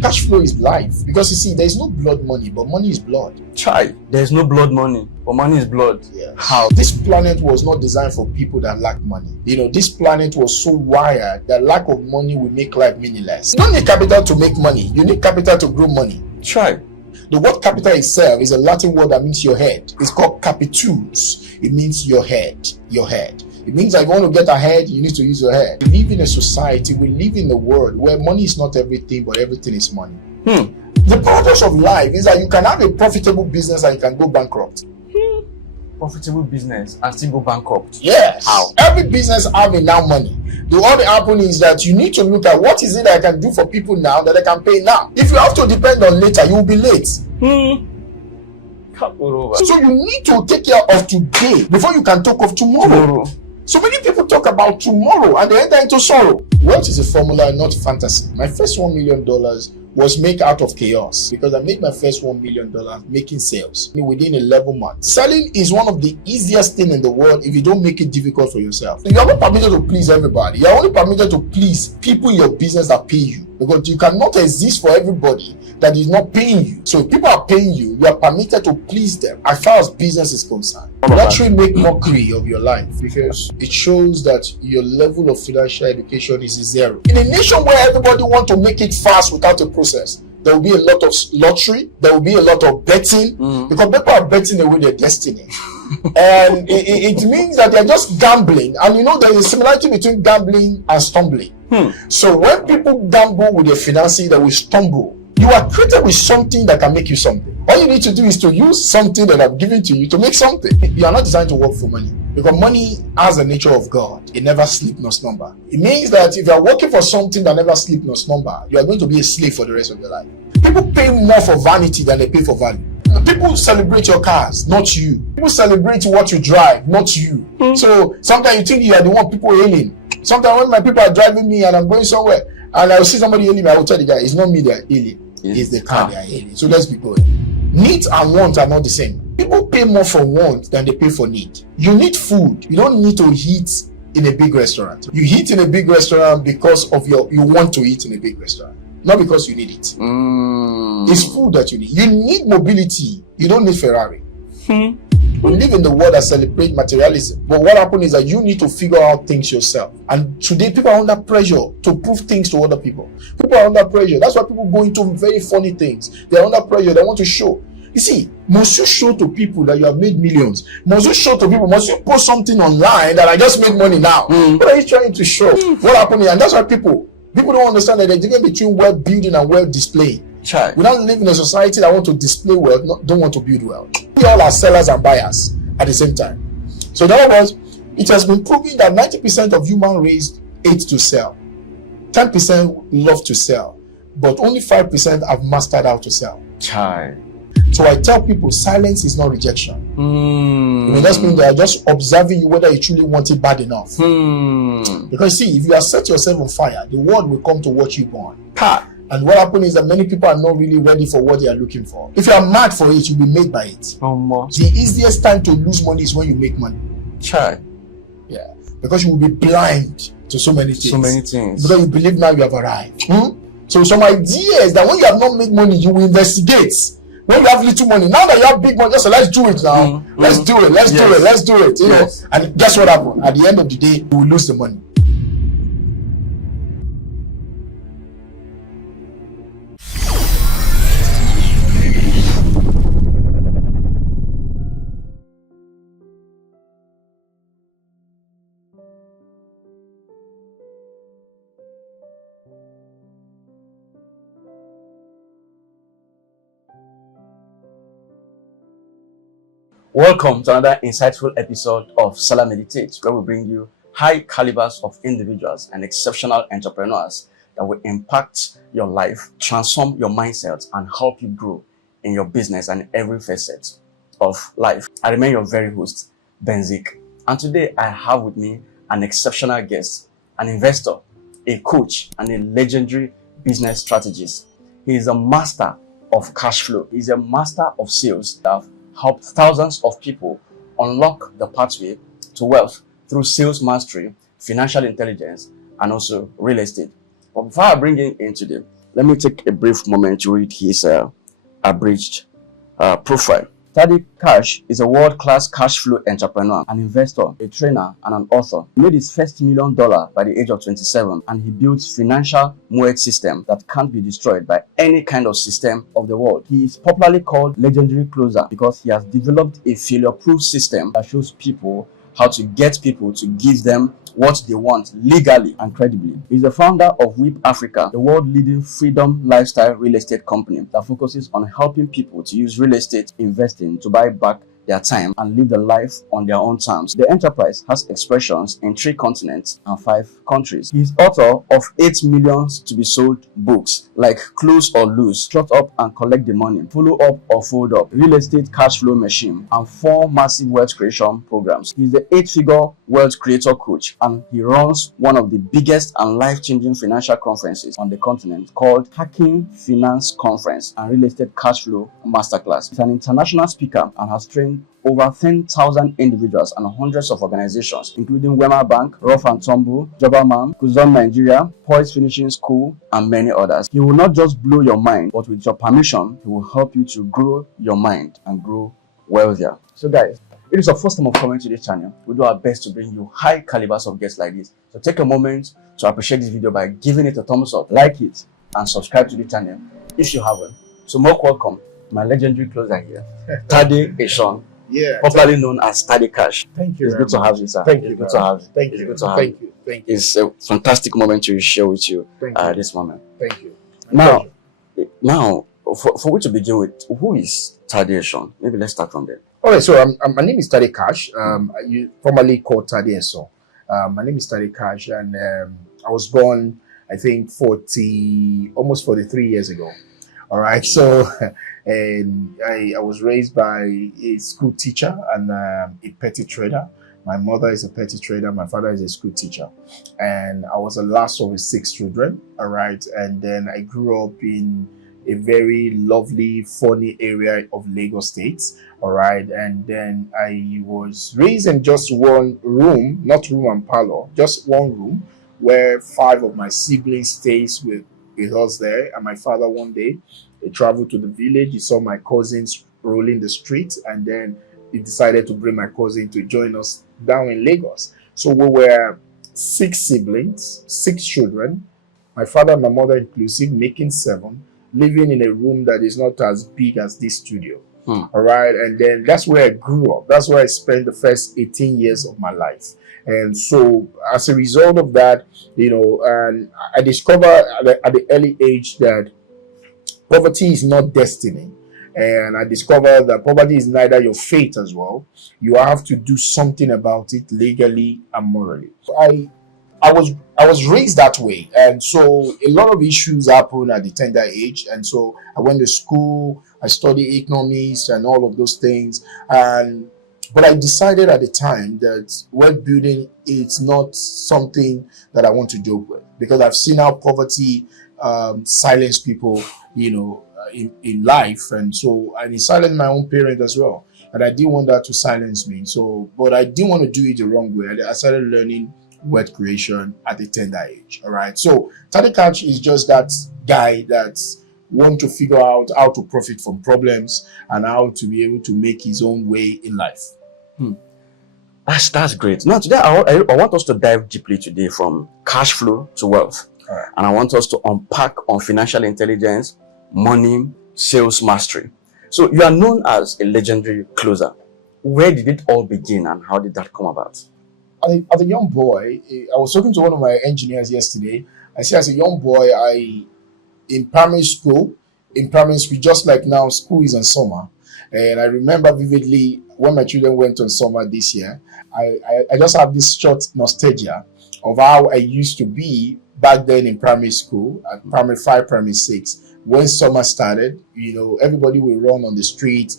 Cash flow is life. Because you see, there is no blood money, but money is blood. Try. There's no blood money, but money is blood. Yes. How? This planet was not designed for people that lack money. This planet was so wired that lack of money will make life meaningless. You don't need capital to make money. You need capital to grow money. Try. The word capital itself is a Latin word that means your head. It's called capitus. It means your head. Your head. It means that if you want to get ahead, you need to use your head. We live in a society, we live in a world where money is not everything, but everything is money. The paradox of life is that you can have a profitable business and you can go bankrupt. Profitable business and still go bankrupt. Yes. How? Every business having now money. All that happen is that you need to look at what is it that I can do for people now that I can pay now. If you have to depend on later, you will be late. So you need to take care of today before you can talk of tomorrow. So many people talk about tomorrow and they enter into sorrow. Wealth is a formula, not fantasy. My first $1 million was made out of chaos because I made my first $1 million making sales within 11 months. Selling is one of the easiest things in the world if you don't make it difficult for yourself. You are not permitted to please everybody. You are only permitted to please people in your business that pay you, because you cannot exist for everybody that is not paying you. So if people are paying you, you are permitted to please them as far as business is concerned. Lottery make mockery of your life because it shows that your level of financial education is zero. In a nation where everybody wants to make it fast without a process, there will be a lot of lottery, there will be a lot of betting, because people are betting away their destiny. And it means that they're just gambling. And there is a similarity between gambling and stumbling. So when people gamble with their finances, they will stumble. You are created with something that can make you something. All you need to do is to use something that I've given to you to make something. You are not designed to work for money, because money has the nature of God. It never sleeps nor slumber. It means that if you are working for something that never sleeps nor slumber, you are going to be a slave for the rest of your life. People pay more for vanity than they pay for value. People celebrate your cars, not you. People celebrate what you drive, not you. So sometimes you think you are the one people hailing. Sometimes when my people are driving me and I'm going somewhere and I will see somebody hailing me, I will tell the guy, it's not me they are hailing. It's the car they are hailing. So let's be going. Need and want are not the same. People pay more for want than they pay for need. You need food. You don't need to eat in a big restaurant. You eat in a big restaurant because of you want to eat in a big restaurant, not because you need it. It's food that you need. You need mobility. You don't need Ferrari. We live in the world that celebrates materialism. But what happens is that you need to figure out things yourself. And today people are under pressure to prove things to other people. People are under pressure. That's why people go into very funny things. They're under pressure. They want to show. You see, must you show to people that you have made millions? Must you show to people? Must you post something online that I just made money now? What are you trying to show? What happened here? And that's why people don't understand that there's a difference between wealth building and wealth displaying. We don't live in a society that want to display wealth, don't want to build wealth. We all are sellers and buyers at the same time. So in other words, it has been proven that 90% of human race hate to sell. 10% love to sell. But only 5% have mastered how to sell. So I tell people, silence is not rejection. That means they are just observing you whether you truly want it bad enough. Because see, if you have set yourself on fire, the world will come to watch you burn. And what happens is that many people are not really ready for what they are looking for. If you are mad for it, you'll be made by it. The easiest time to lose money is when you make money. Yeah. Because you will be blind to so many things. Because you believe now you have arrived. So some ideas that when you have not made money, you will investigate. When you have little money, now that you have big money, just say, let's do it now. Let's do it. Let's do it. You know? And guess what happened? At the end of the day, you will lose the money. Welcome to another insightful episode of Selahmeditate, where we bring you high calibers of individuals and exceptional entrepreneurs that will impact your life, transform your mindset, and help you grow in your business and every facet of life. I remain your very host, Benzik, and today I have with me an exceptional guest, an investor, a coach, and a legendary business strategist. He is a master of cash flow. He is a master of sales that have helped thousands of people unlock the pathway to wealth through sales mastery, financial intelligence, and also real estate. But before I bring him in today, Let me take a brief moment to read his abridged profile. Tade Cash is a world-class cash flow entrepreneur, an investor, a trainer, and an author. He made his first $1 million by the age of 27, and he builds financial moat system that can't be destroyed by any kind of system of the world. He is popularly called legendary closer because he has developed a failure-proof system that shows people how to get people to give them what they want legally and credibly. He's the founder of Whip Africa, the world-leading freedom lifestyle real estate company that focuses on helping people to use real estate investing to buy back their time and live the life on their own terms. The enterprise has expressions in 3 continents and 5 countries. He's author of 8 million to be sold books like Close or Lose, Shut Up and Collect the Money, Follow Up or Fold Up, Real Estate Cash Flow Machine, and 4 massive wealth creation programs. He's the 8-figure wealth creator coach, and he runs one of the biggest and life-changing financial conferences on the continent called Hacking Finance Conference and Real Estate Cash Flow Masterclass. He's an international speaker and has trained over 10,000 individuals and hundreds of organizations, including Wema Bank, Rough and Tumble, Jobberman, Kuzon Nigeria, Poise Finishing School, and many others. He will not just blow your mind, but with your permission, he will help you to grow your mind and grow wealthier. So guys, it is your first time of coming to this channel. We do our best to bring you high calibers of guests like this. So take a moment to appreciate this video by giving it a thumbs up, like it, and subscribe to the channel if you haven't. So more welcome, my legendary closer here, Tade Esan. Yeah, popularly known as Tade Cash. Thank you. It's good to have you, sir. Thank you. It's good to have you. Thank you. It's good to have Thank you. you. Thank you. It's a fantastic moment to share with you Thank you. this moment. Thank you. Now, for we to begin with, who is Tade Esan? Maybe let's start from there. All right. So my name is Tade Cash. You formerly called Tade Esan. My name is Tade Cash, and I was born, I think, almost 43 years ago. All right. So, and I was raised by a school teacher and a petty trader. My mother is a petty trader. My father is a school teacher. And I was the last of 6 children. All right. And then I grew up in a very lovely, funny area of Lagos State. All right. And then I was raised in just one room, not room and parlor, just one room where 5 of my siblings stays with us there. And my father, one day, he traveled to the village. He saw my cousins rolling the streets, and then he decided to bring my cousin to join us down in Lagos. So we were 6 siblings, 6 children, my father and my mother inclusive, making 7, living in a room that is not as big as this studio. All right. And then that's where I grew up. That's where I spent the first 18 years of my life. And so as a result of that, and I discovered at the early age that poverty is not destiny. And I discovered that poverty is neither your fate as well. You have to do something about it legally and morally. I was raised that way, and so a lot of issues happen at the tender age. And so I went to school, I studied economics and all of those things, but I decided at the time that wealth building is not something that I want to joke with, because I've seen how poverty silence people, in life. And so I silenced my own parents as well, and I didn't want that to silence me. So, but I didn't want to do it the wrong way. I started learning wealth creation at a tender age. All right. So Tade Cash is just that guy that want to figure out how to profit from problems and how to be able to make his own way in life. That's great. Now today I want us to dive deeply today from cash flow to wealth. All right. And I want us to unpack on financial intelligence, money, sales mastery. So you are known as a legendary closer. Where did it all begin and how did that come about? As a young boy, I was talking to one of my engineers yesterday. I said, as a young boy, in primary school, just like now, school is in summer. And I remember vividly when my children went on summer this year, I just have this short nostalgia of how I used to be back then in primary school, at primary 5, primary 6. When summer started, everybody will run on the street.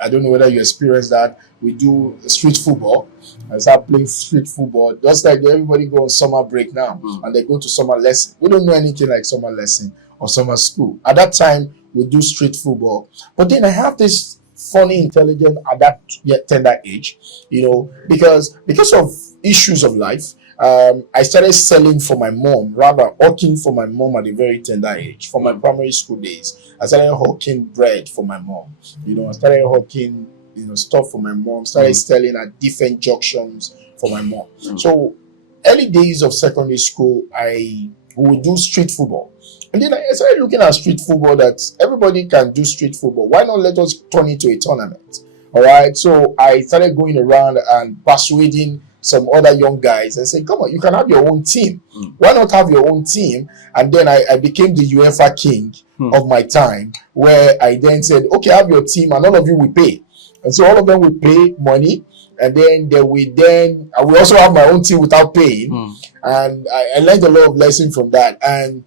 I don't know whether you experienced that. We do street football. I start playing street football. Just like everybody go on summer break now, and they go to summer lesson. We don't know anything like summer lesson or summer school. At that time, we do street football. But then I have this funny intelligence at that tender age, because of issues of life. I started selling for my mom, rather hawking for my mom at a very tender age. For my primary school days, I started hawking bread for my mom. I started hawking, stuff for my mom. Started selling at different junctions for my mom. So early days of secondary school, we would do street football. And then I started looking at street football that everybody can do street football. Why not let us turn it to a tournament? All right. So I started going around and persuading some other young guys and saying, come on, you can have your own team. Why not have your own team? And then I became the UEFA king of my time, where I then said, okay, have your team and all of you will pay. And so all of them will pay money. And then I will also have my own team without paying. And I learned a lot of lessons from that. And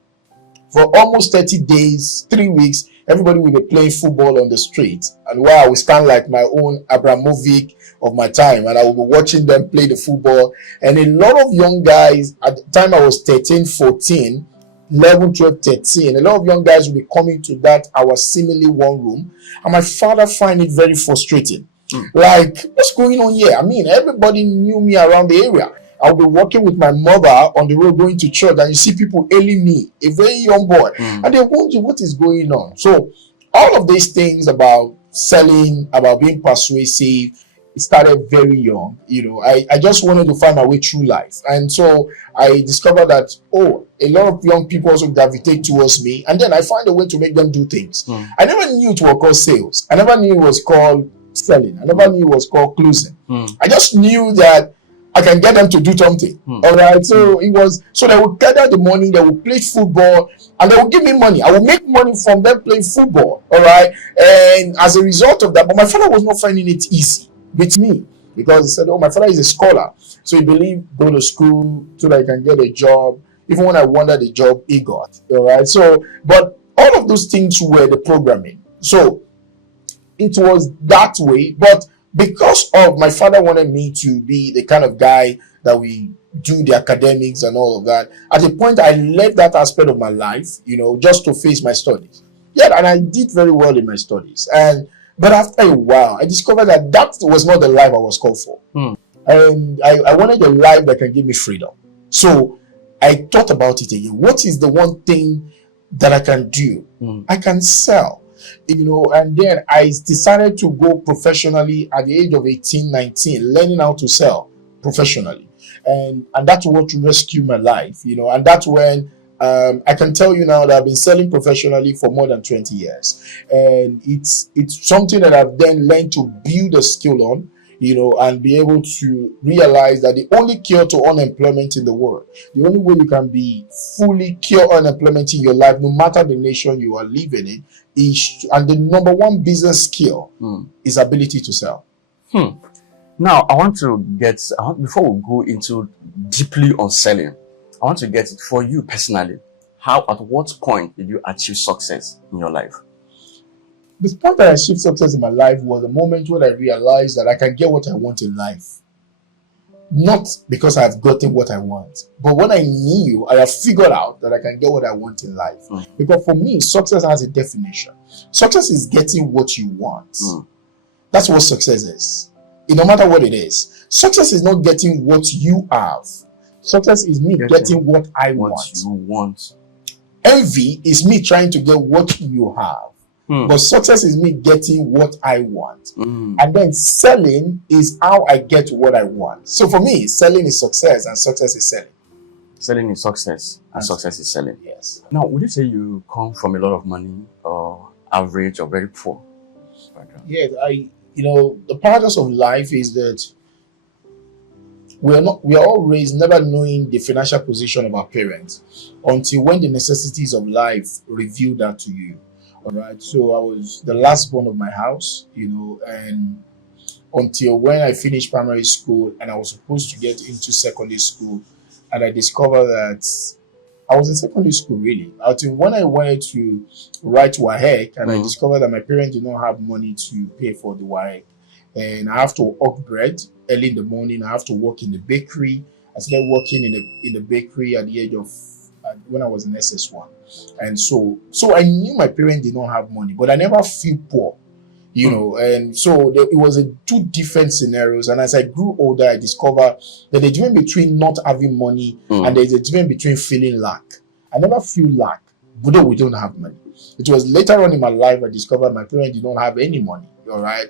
for almost 30 days, 3 weeks, everybody will be playing football on the street. And while I will stand like my own Abramovic of my time, and I will be watching them play the football. And a lot of young guys, at the time I was 13, 14, 11, 12, 13, a lot of young guys will be coming to that, our seemingly one room. And my father find it very frustrating. Like, what's going on here? I mean, everybody knew me around the area. I'll be walking with my mother on the road going to church, and you see people hailing me, a very young boy, and they wonder what is going on. So all of these things about selling, about being persuasive, it started very young. I just wanted to find my way through life. And so I discovered that, a lot of young people also gravitate towards me, and then I find a way to make them do things. I never knew it was called sales. I never knew it was called selling. I never knew it was called closing. I just knew that I can get them to do something. All right. So it was, so they would gather the money, they would play football, and they would give me money. I would make money from them playing football. All right. And as a result of that, but my father was not finding it easy with me, because he said, my father is a scholar. So he believed go to school so that he can get a job. Even when I wanted a job, he got. All right. So, but all of those things were the programming. So it was that way. But because of my father wanted me to be the kind of guy that we do the academics and all of that, at a point I left that aspect of my life, just to face my studies. Yeah, and I did very well in my studies. But after a while, I discovered that was not the life I was called for. And I wanted a life that can give me freedom. So I thought about it again. What is the one thing that I can do? I can sell. And then I decided to go professionally at the age of 18, 19, learning how to sell professionally. And that's what rescued my life, and that's when I can tell you now that I've been selling professionally for more than 20 years. And it's something that I've then learned to build a skill on, and be able to realize that the only cure to unemployment in the world, the only way you can be fully cure unemployment in your life, no matter the nation you are living in, and the number one business skill is ability to sell. Now, before we go into deeply on selling, I want to get it for you personally. At what point did you achieve success in your life? The point that I achieved success in my life was the moment when I realized that I can get what I want in life. Not because I've gotten what I want, but when I have figured out that I can get what I want in life. Because for me, success has a definition. Success is getting what you want. That's what success is. No matter what it is. Success is not getting what you have. Success is me getting what I want. You want. Envy is me trying to get what you have. But success is me getting what I want. And then selling is how I get what I want. So for me, selling is success and success is selling. Selling is success and success is selling. Yes. Now, would you say you come from a lot of money, or average, or very poor background? Yes, the paradox of life is that we are all raised never knowing the financial position of our parents until when the necessities of life reveal that to you. All right. So I was the last born of my house, and until when I finished primary school and I was supposed to get into secondary school, and I discovered that I was in secondary school really. Until when I wanted to write WAEC, and I discovered that my parents did not have money to pay for the WAEC, and I have to hawk bread early in the morning. I have to work in the bakery. I started working in the bakery at the age of when I was in SS1. And so I knew my parents did not have money, but I never feel poor. you know, and so it was two different scenarios. And as I grew older, I discovered that the difference between not having money and there's a difference between feeling lack. I never feel lack, but we don't have money. It was later on in my life I discovered my parents did not have any money. All right,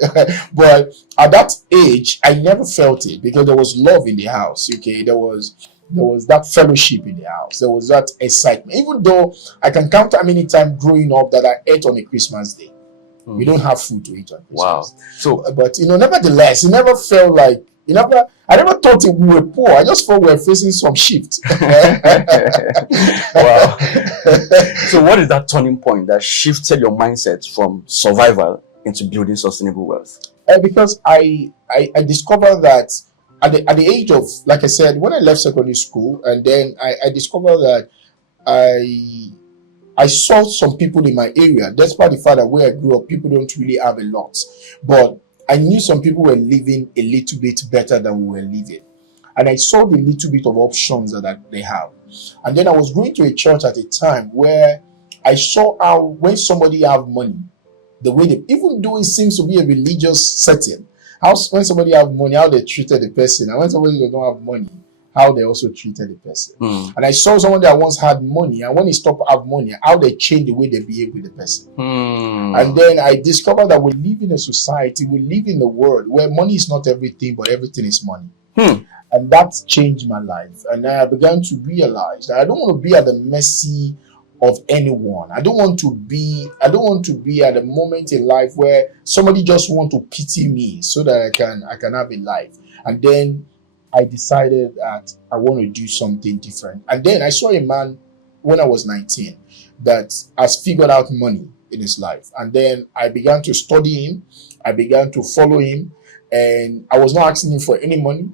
but at that age, I never felt it because there was love in the house. Okay, there was that fellowship in the house. There was that excitement. Even though I can count how many times growing up that I ate on a Christmas day. We don't have food to eat on Christmas. Wow. So, but nevertheless, it never felt like I never thought we were poor. I just thought we were facing some shift. wow. So, what is that turning point that shifted your mindset from survival into building sustainable wealth? Because I discovered that at the age of, like I said, when I left secondary school, and then I discovered that I saw some people in my area, despite the fact that where I grew up, people don't really have a lot. But I knew some people were living a little bit better than we were living. And I saw the little bit of options that they have. And then I was going to a church at a time where I saw how when somebody have money, the way they, even though it seems to be a religious setting, how when somebody have money, how they treated the person, and when somebody does not have money, how they also treated the person. And I saw someone that once had money, and when he stopped have money, how they changed the way they behave with the person. And then I discovered that we live in a society, we live in a world where money is not everything, but everything is money. And that changed my life. And I began to realize that I don't want to be at the mercy of anyone. I don't want to be at a moment in life where somebody just want to pity me so that I can have a life. And then I decided that I want to do something different. And then I saw a man when I was 19 that has figured out money in his life. And then I began to study him. I began to follow him. And I was not asking him for any money.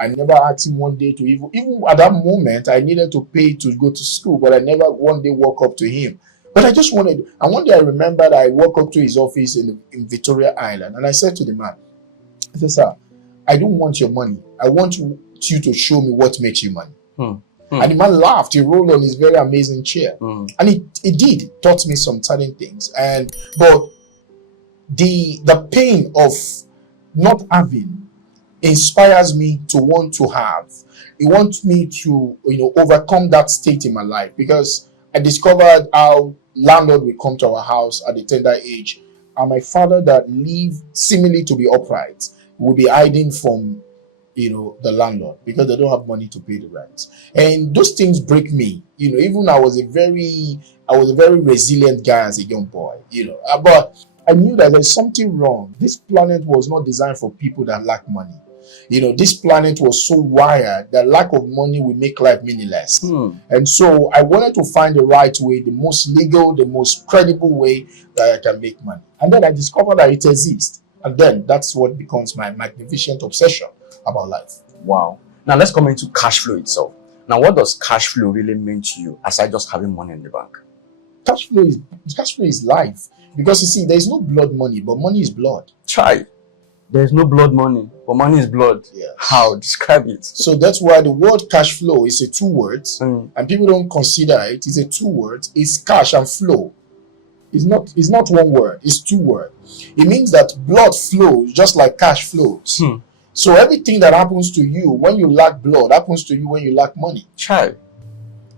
I never asked him one day to even at that moment, I needed to pay to go to school, but I never one day walk up to him. But I just wanted, and one day I remember that I walked up to his office in Victoria Island, and I said to the man, I said, sir, I don't want your money. I want you to show me what makes you money. And the man laughed. He rolled on his very amazing chair. And it did taught me some certain things. But the pain of not having inspires me to want to have. It wants me to overcome that state in my life, because I discovered how landlord will come to our house at a tender age, and my father that lived seemingly to be upright will be hiding from the landlord because they don't have money to pay the rent. And those things break me. Even I was a very resilient guy as a young boy, but I knew that there's something wrong. This planet was not designed for people that lack money. This planet was so wired that lack of money will make life meaningless. And so I wanted to find the right way, the most legal, the most credible way that I can make money. And then I discovered that it exists. And then that's what becomes my magnificent obsession about life. Wow. Now let's come into cash flow itself. Now, what does cash flow really mean to you aside just having money in the bank? Cash flow is life. Because you see, there is no blood money, but money is blood. Try. There's no blood money, but money is blood. Yes. How? Describe it. So that's why the word cash flow is a two words, and people don't consider it. It's a two words. It's cash and flow. It's not one word. It's two words. It means that blood flows just like cash flows. So everything that happens to you when you lack blood happens to you when you lack money. Try.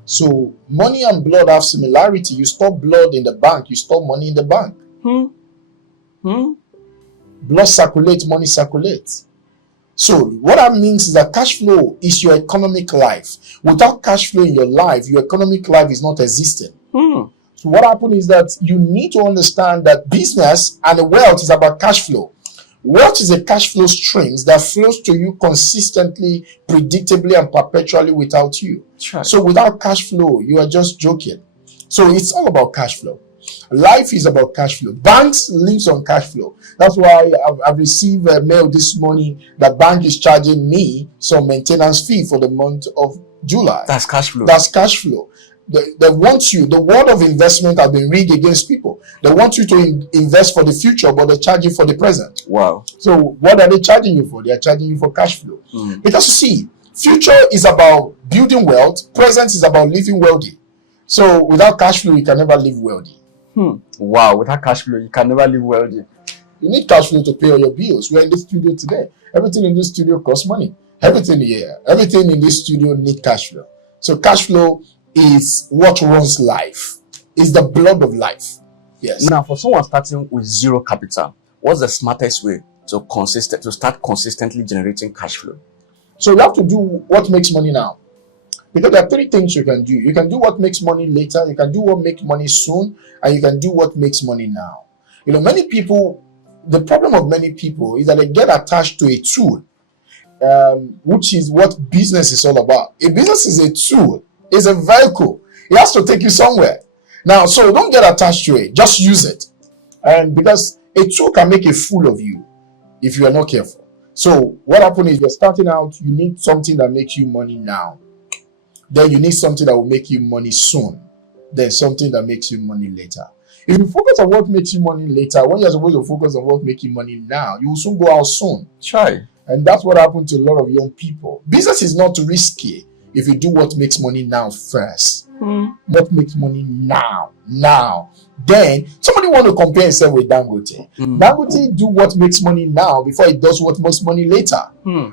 So money and blood have similarity. You store blood in the bank, you store money in the bank. Blood circulates, money circulates. So what that means is that cash flow is your economic life. Without cash flow in your life, your economic life is not existing. So what happens is that you need to understand that business and the wealth is about cash flow. Wealth is a cash flow streams that flows to you consistently, predictably, and perpetually without you. Right. So without cash flow, you are just joking. So it's all about cash flow. Life is about cash flow. Banks lives on cash flow. That's why I've received a mail this morning that bank is charging me some maintenance fee for the month of July. That's cash flow. That's cash flow. They want you. The world of investment has been rigged against people. They want you to invest for the future, but they charge you for the present. Wow. So what are they charging you for? They are charging you for cash flow. Because you see, future is about building wealth. Present is about living wealthy. So without cash flow, you can never live wealthy. Wow. Without cash flow, you can never live wealthy. You need cash flow to pay all your bills. We're in the studio today. Everything in this studio costs money. Everything here, everything in this studio need cash flow. So cash flow is what runs life. It's the blood of life. Yes. Now, for someone starting with zero capital, what's the smartest way to start consistently generating cash flow? So you have to do what makes money now. Because there are three things you can do. You can do what makes money later, you can do what makes money soon, and you can do what makes money now. Many people, the problem of many people is that they get attached to a tool, which is what business is all about. A business is a tool, it's a vehicle. It has to take you somewhere. Now, so don't get attached to it. Just use it. And because a tool can make a fool of you if you are not careful. So what happens is you're starting out, you need something that makes you money now. Then you need something that will make you money soon. Then something that makes you money later. If you focus on what makes you money later, when you're supposed to focus on what makes you money now, you will soon go out soon. Try. And that's what happened to a lot of young people. Business is not risky if you do what makes money now first. What makes money now. Then somebody want to compare himself with Dangote. Dangote do what makes money now before he does what makes money later.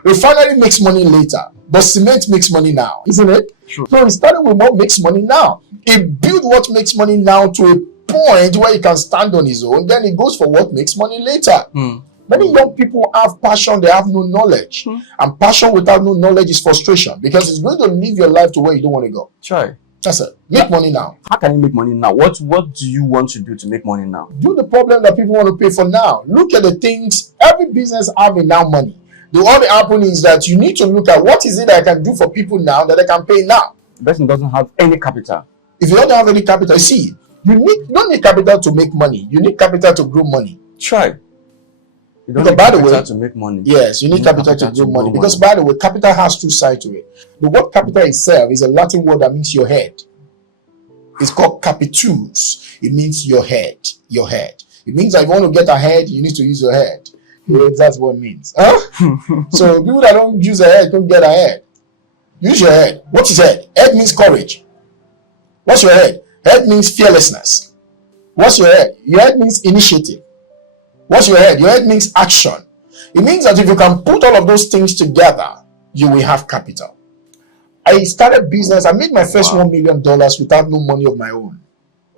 Refinery makes money later, but cement makes money now, isn't it? True. So he started with what makes money now. He built what makes money now to a point where he can stand on his own. Then he goes for what makes money later. Many young people have passion, they have no knowledge. And passion without no knowledge is frustration, because it's going to leave your life to where you don't want to go. Try. That's it. Make money now. How can you make money now? What do you want to do to make money now? Do the problem that people want to pay for now. Look at the things. Every business have now money. All that happen is that you need to look at what is it that I can do for people now that I can pay now. The person doesn't have any capital. If you don't have any capital, see, you don't need capital to make money. You need capital to grow money. Try. You don't Because need by the capital way, to make money. Yes, you need capital to grow money. Because by the way, capital has two sides to it. The word capital itself is a Latin word that means your head. It's called capitus. It means your head. Your head. It means that if you want to get ahead, you need to use your head. That's what it means. So people that don't use their head don't get ahead. Use your head. What is head? Head means courage. What's your head? Head means fearlessness. What's your head? Your head means initiative. What's your head? Your head means action. It means that if you can put all of those things together, you will have capital. I started business. I made my first $1 million without no money of my own.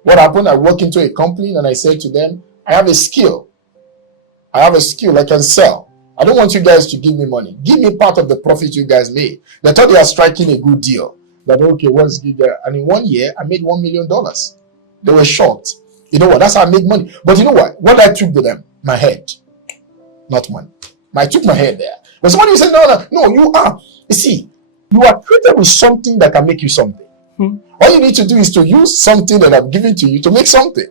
What happened? I walked into a company and I said to them, I have a skill. I have a skill I can sell. I don't want you guys to give me money. Give me part of the profit you guys made. They thought they were striking a good deal. That, okay, what's good there? And in 1 year, I made $1 million. They were shocked. You know what? That's how I made money. But you know what? What I took to them? My head. Not money. I took my head there. But somebody will say, no, you are. You see, you are created with something that can make you something. All you need to do is to use something that I've given to you to make something.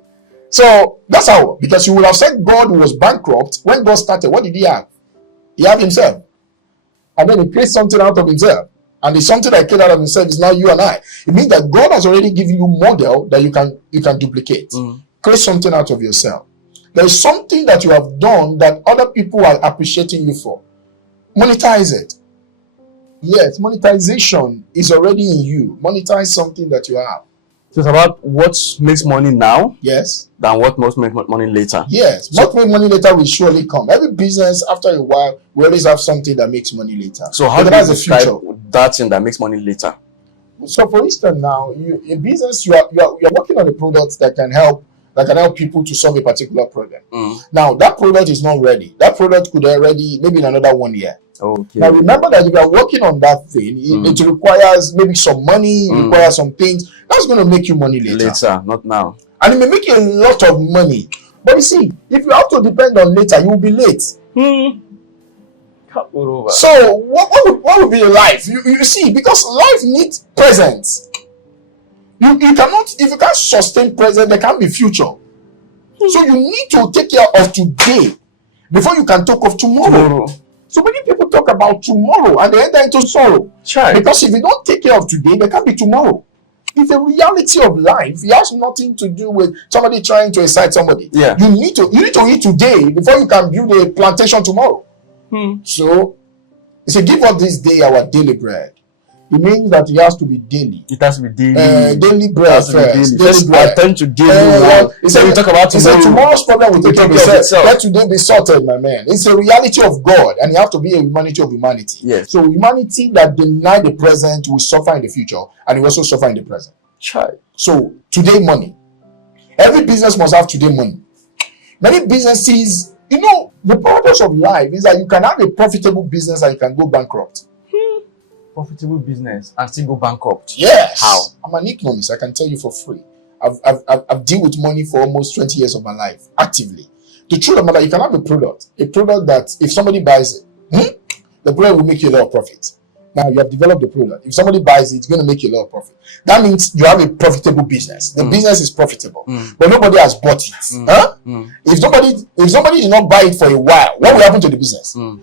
So that's how, because you will have said God was bankrupt. When God started, what did he have? He had himself. And then he created something out of himself. And the something that came out of himself is now you and I. It means that God has already given you model that you can duplicate. Create something out of yourself. There is something that you have done that other people are appreciating you for. Monetize it. Yes, monetization is already in you. Monetize something that you have. So it's about what makes money now, yes, than what makes money later. Yes, what makes money later will surely come. Every business, after a while, we always have something that makes money later. So how do you describe that thing that makes money later? So, for instance, now in business, you are working on a product that can help people to solve a particular problem. Now that product is not ready. That product could already maybe in another 1 year. Okay. Now remember that if you are working on that thing, it requires maybe some money, it requires some things. That's going to make you money later. Later, not now. And it may make you a lot of money. But you see, if you have to depend on later, you will be late. So what would be life? You see, because life needs present. You cannot, if you can't sustain present, there can't be future. So you need to take care of today before you can talk of tomorrow. So many people talk about tomorrow and they enter into sorrow. Sure. Because if you don't take care of today, there can't be tomorrow. It's the reality of life. It has nothing to do with somebody trying to excite somebody. Yeah. You need to eat today before you can build a plantation tomorrow. So, give us this day our daily bread. It means that it has to be daily. It has to be daily. Daily bread first. Daily bread. Attend to daily one. He said, we talk about tomorrow. He said, tomorrow's problem will take care of itself. Let today be sorted, my man. It's a reality of God, and you have to be a humanity of humanity. Yes. So humanity that deny the present will suffer in the future, and it will also suffer in the present. Child. So today money. Every business must have today money. Many businesses, the purpose of life is that you can have a profitable business and you can go bankrupt. Profitable business and still go bankrupt. Yes. How? I'm an economist. I can tell you for free. I've dealt with money for almost 20 years of my life actively. The truth of the matter, you can have a product that if somebody buys it, the product will make you a lot of profit. Now you have developed the product. If somebody buys it, it's going to make you a lot of profit. That means you have a profitable business. The business is profitable, but nobody has bought it. If somebody did not buy it for a while, what will happen to the business? The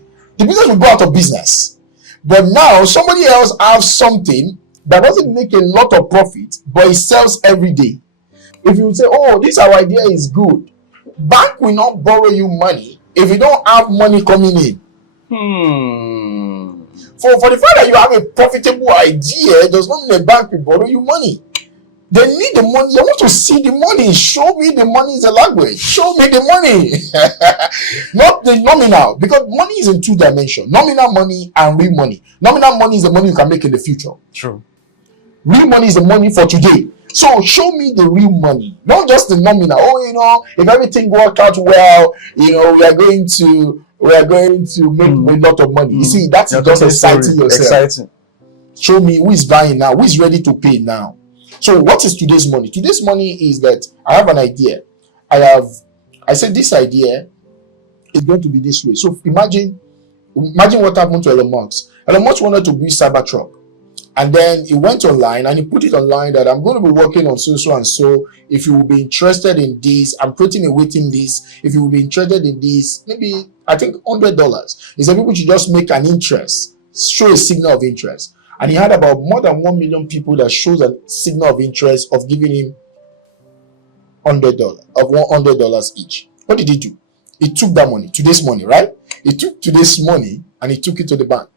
business will go out of business. But now somebody else has something that doesn't make a lot of profit, but it sells every day. If you say, "Oh, this our idea is good," bank will not borrow you money if you don't have money coming in. For the fact that you have a profitable idea does not mean a bank will borrow you money. They need the money. They want to see the money. Show me the money is a language. Show me the money. Not the nominal. Because money is in two dimensions. Nominal money and real money. Nominal money is the money you can make in the future. True. Real money is the money for today. So show me the real money. Not just the nominal. Oh, if everything works out well, we are going to make a lot of money. You see, that's just exciting yourself. Exciting. Show me who is buying now, who is ready to pay now. So what is today's money? Today's money is that I have an idea. I said this idea is going to be this way. So imagine what happened to Elon Musk. Elon Musk wanted to build Cybertruck. And then he went online and he put it online that I'm going to be working on so and so. If you will be interested in this, I'm creating a waiting list. If you will be interested in this, maybe I think $100. He said people should just make an interest, show a signal of interest. And he had about more than 1 million people that shows a signal of interest of giving him $100 each. What did he do? He took that money, today's money, right? He took today's money and he took it to the bank.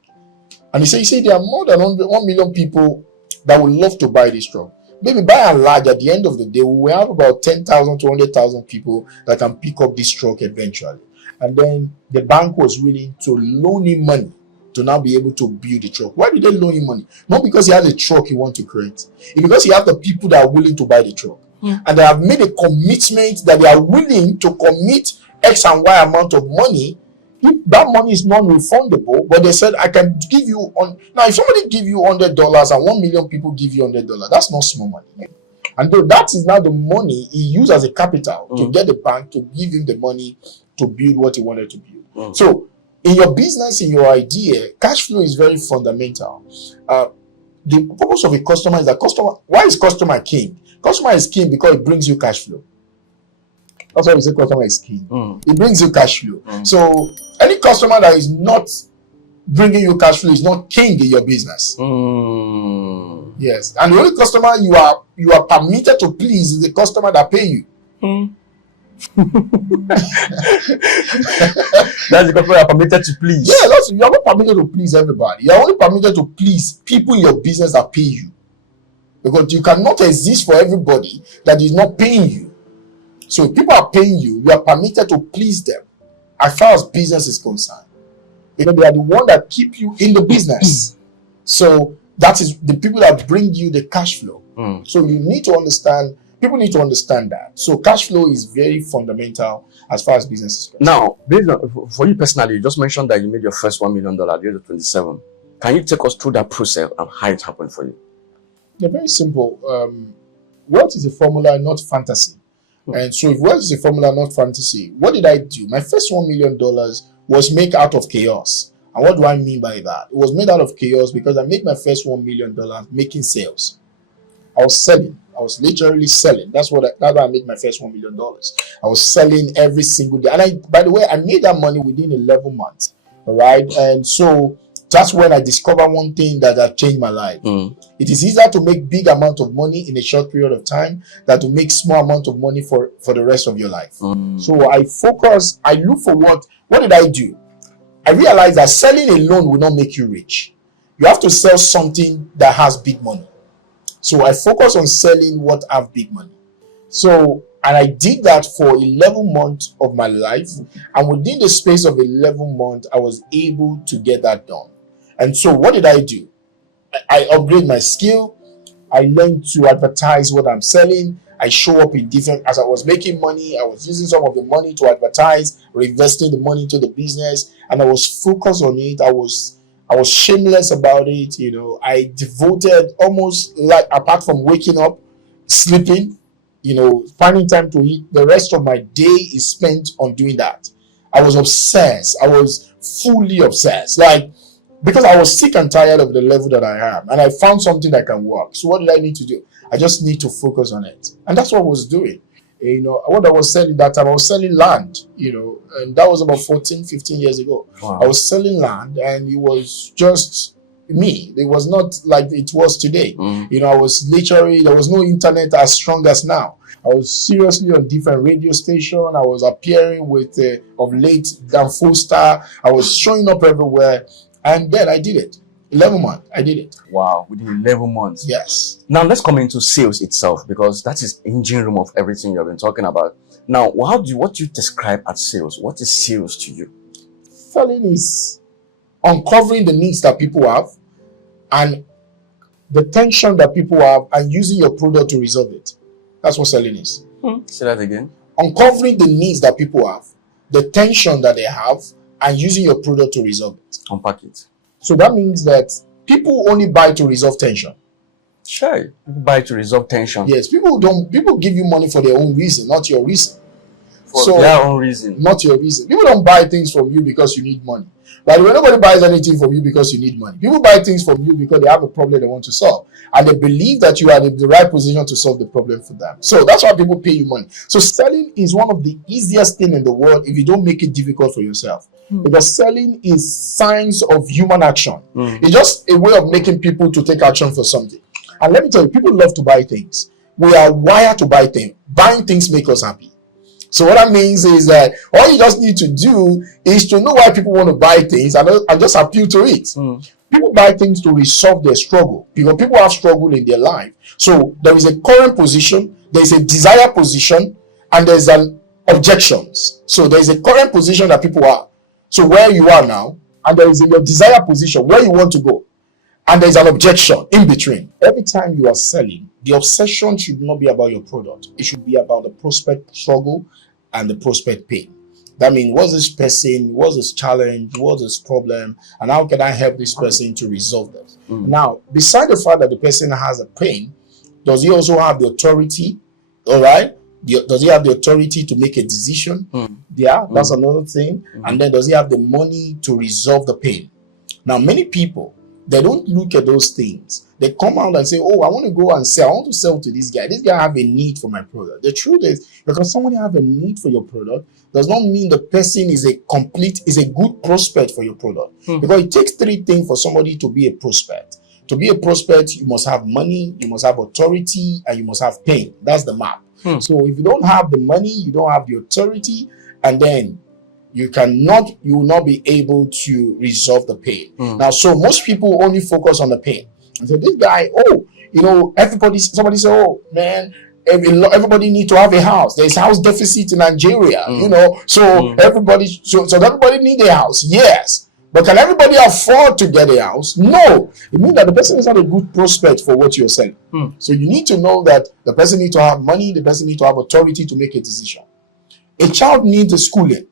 And he said there are more than 1 million people that would love to buy this truck. Maybe by and large, at the end of the day, we will have about 10,000 to 100,000 people that can pick up this truck eventually. And then the bank was willing to loan him money to now be able to build the truck. Why did they loan him money? Not because he has a truck he wants to create. It's because he has the people that are willing to buy the truck. And they have made a commitment that they are willing to commit X and Y amount of money. If that money is non-refundable, but they said, I can give you now, if somebody give you $100 and 1 million people give you $100, that's not small money. And though that is now the money he used as a capital to get the bank to give him the money to build what he wanted to build. So in your business, in your idea, cash flow is very fundamental. The purpose of a customer is that why is customer king? Customer is king because it brings you cash flow. That's why we say customer is king. It brings you cash flow. So any customer that is not bringing you cash flow is not king in your business. Yes, and the only customer you are permitted to please is the customer that pay you. That's the customer you are permitted to please. Yeah, you are not permitted to please everybody. You are only permitted to please people in your business that pay you, because you cannot exist for everybody that is not paying you. So if people are paying you, you are permitted to please them as far as business is concerned. They are the one that keep you in the business. So that is the people that bring you the cash flow. So you need to understand, people need to understand that. So cash flow is very fundamental as far as business is concerned. Now, based on, for you personally, you just mentioned that you made your first $1 million at the age of 27. Can you take us through that process and how it happened for you? Yeah, very simple. Wealth is a formula, not fantasy. And so if wealth is a formula, not fantasy, what did I do? My first $1 million was made out of chaos. And what do I mean by that? It was made out of chaos because I made my first $1 million making sales. I was selling. I was literally selling. That's how I made my first $1 million. I was selling every single day. And by the way, I made that money within 11 months. All right. And so that's when I discovered one thing that changed my life. It is easier to make big amount of money in a short period of time than to make small amount of money for the rest of your life. So I look for what did I do? I realized that selling alone will not make you rich. you have to sell something that has big money. So I focus on selling what have big money. So, and I did that for 11 months of my life. And within the space of 11 months, I was able to get that done. And so what did I do? I upgrade my skill. I learned to advertise what I'm selling. I show up in different, as I was making money, I was using some of the money to advertise, reinvesting the money into the business, and I was focused on it. I was shameless about it. I devoted almost, like, apart from waking up, sleeping, finding time to eat, the rest of my day is spent on doing that. I was obsessed. I was fully obsessed. Because I was sick and tired of the level that I am, and I found something that can work. So what did I need to do? I just need to focus on it. And that's what I was doing. What I was selling that time, I was selling land, and that was about 14, 15 years ago. Wow. I was selling land, and it was just me. It was not like it was today. I was literally, there was no internet as strong as now. I was seriously on different radio stations. I was appearing with, of late, Dan Foster. I was showing up everywhere. And then I did it. 11 months, I did it. Wow, within 11 months. Yes. Now let's come into sales itself, because that is engine room of everything you have been talking about. Now, what do you describe as sales? What is sales to you? Selling is uncovering the needs that people have and the tension that people have, and using your product to resolve it. That's what selling is. Say that again. Uncovering the needs that people have, the tension that they have, and using your product to resolve it. Unpack it. So that means that people only buy to resolve tension. Sure. People buy to resolve tension. Yes, people give you money for their own reason, not your reason. For their own reason. Not your reason. People don't buy things from you because you need money. By the way, nobody buys anything from you because you need money. People buy things from you because they have a problem they want to solve. And they believe that you are in the right position to solve the problem for them. So that's why people pay you money. So selling is one of the easiest things in the world if you don't make it difficult for yourself. Because selling is signs of human action. It's just a way of making people to take action for something. And let me tell you, people love to buy things. We are wired to buy things. Buying things make us happy. So what that means is that all you just need to do is to know why people want to buy things and just appeal to it. People buy things to resolve their struggle, because people have struggle in their life. So there is a current position, there is a desired position, and there's an objections. So there is a current position that people are. So where you are now, and there is your desired position, where you want to go. And there is an objection in between. Every time you are selling, the obsession should not be about your product. It should be about the prospect struggle and the prospect pain. That means, what's this person, what's this challenge, what's this problem, and how can I help this person to resolve this? Now, beside the fact that the person has a pain, does he also have the authority? All right? Does he have the authority to make a decision? Yeah, that's another thing. And then, does he have the money to resolve the pain? Now, many people, they don't look at those things. They come out and say, oh, I want to go and sell. I want to sell to this guy. This guy have a need for my product. The truth is, because somebody have a need for your product does not mean the person is a good prospect for your product. Because it takes three things for somebody to be a prospect. To be a prospect, you must have money, you must have authority, and you must have pain. That's the map. So if you don't have the money, you don't have the authority, and then you will not be able to resolve the pain. Now, so most people only focus on the pain. And so this guy, somebody say, oh man, everybody need to have a house. There's house deficit in Nigeria, so everybody need a house. Yes. But can everybody afford to get a house? No. It means that the person is not a good prospect for what you're selling. So you need to know that the person needs to have money, the person needs to have authority to make a decision. A child needs a schooling.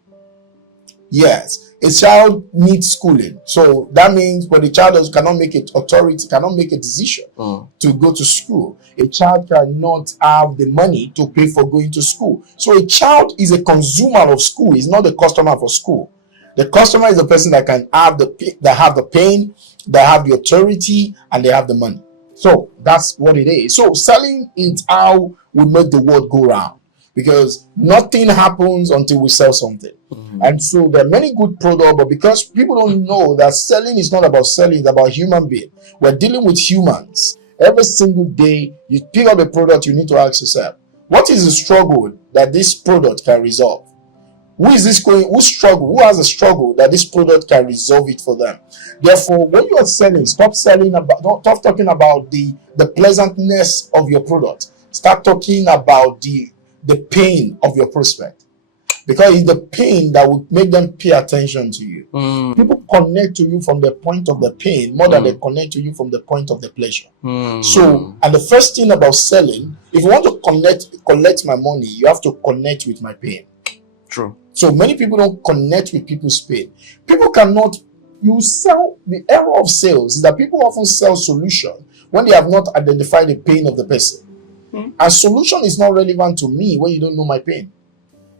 Yes, a child needs schooling. So that means, but the child cannot make it authority, cannot make a decision to go to school. A child cannot have the money to pay for going to school. So a child is a consumer of school. He's not a customer for school. The customer is the person that can have the pain, that have the authority, and they have the money. So that's what it is. So selling is how we make the world go round, because nothing happens until we sell something. And so there are many good products, but because people don't know that selling is not about selling, it's about human being. We're dealing with humans. Every single day you pick up a product, you need to ask yourself, what is the struggle that this product can resolve? Who is this going? Who has a struggle that this product can resolve it for them? Therefore, when you are selling, stop talking about the pleasantness of your product. Start talking about the pain of your prospect, because it's the pain that will make them pay attention to you. People connect to you from the point of the pain more than they connect to you from the point of the pleasure. So, and the first thing about selling, if you want to collect my money, you have to connect with my pain. True. So many people don't connect with people's pain. People cannot. The error of sales is that people often sell solution when they have not identified the pain of the person. And solution is not relevant to me when you don't know my pain.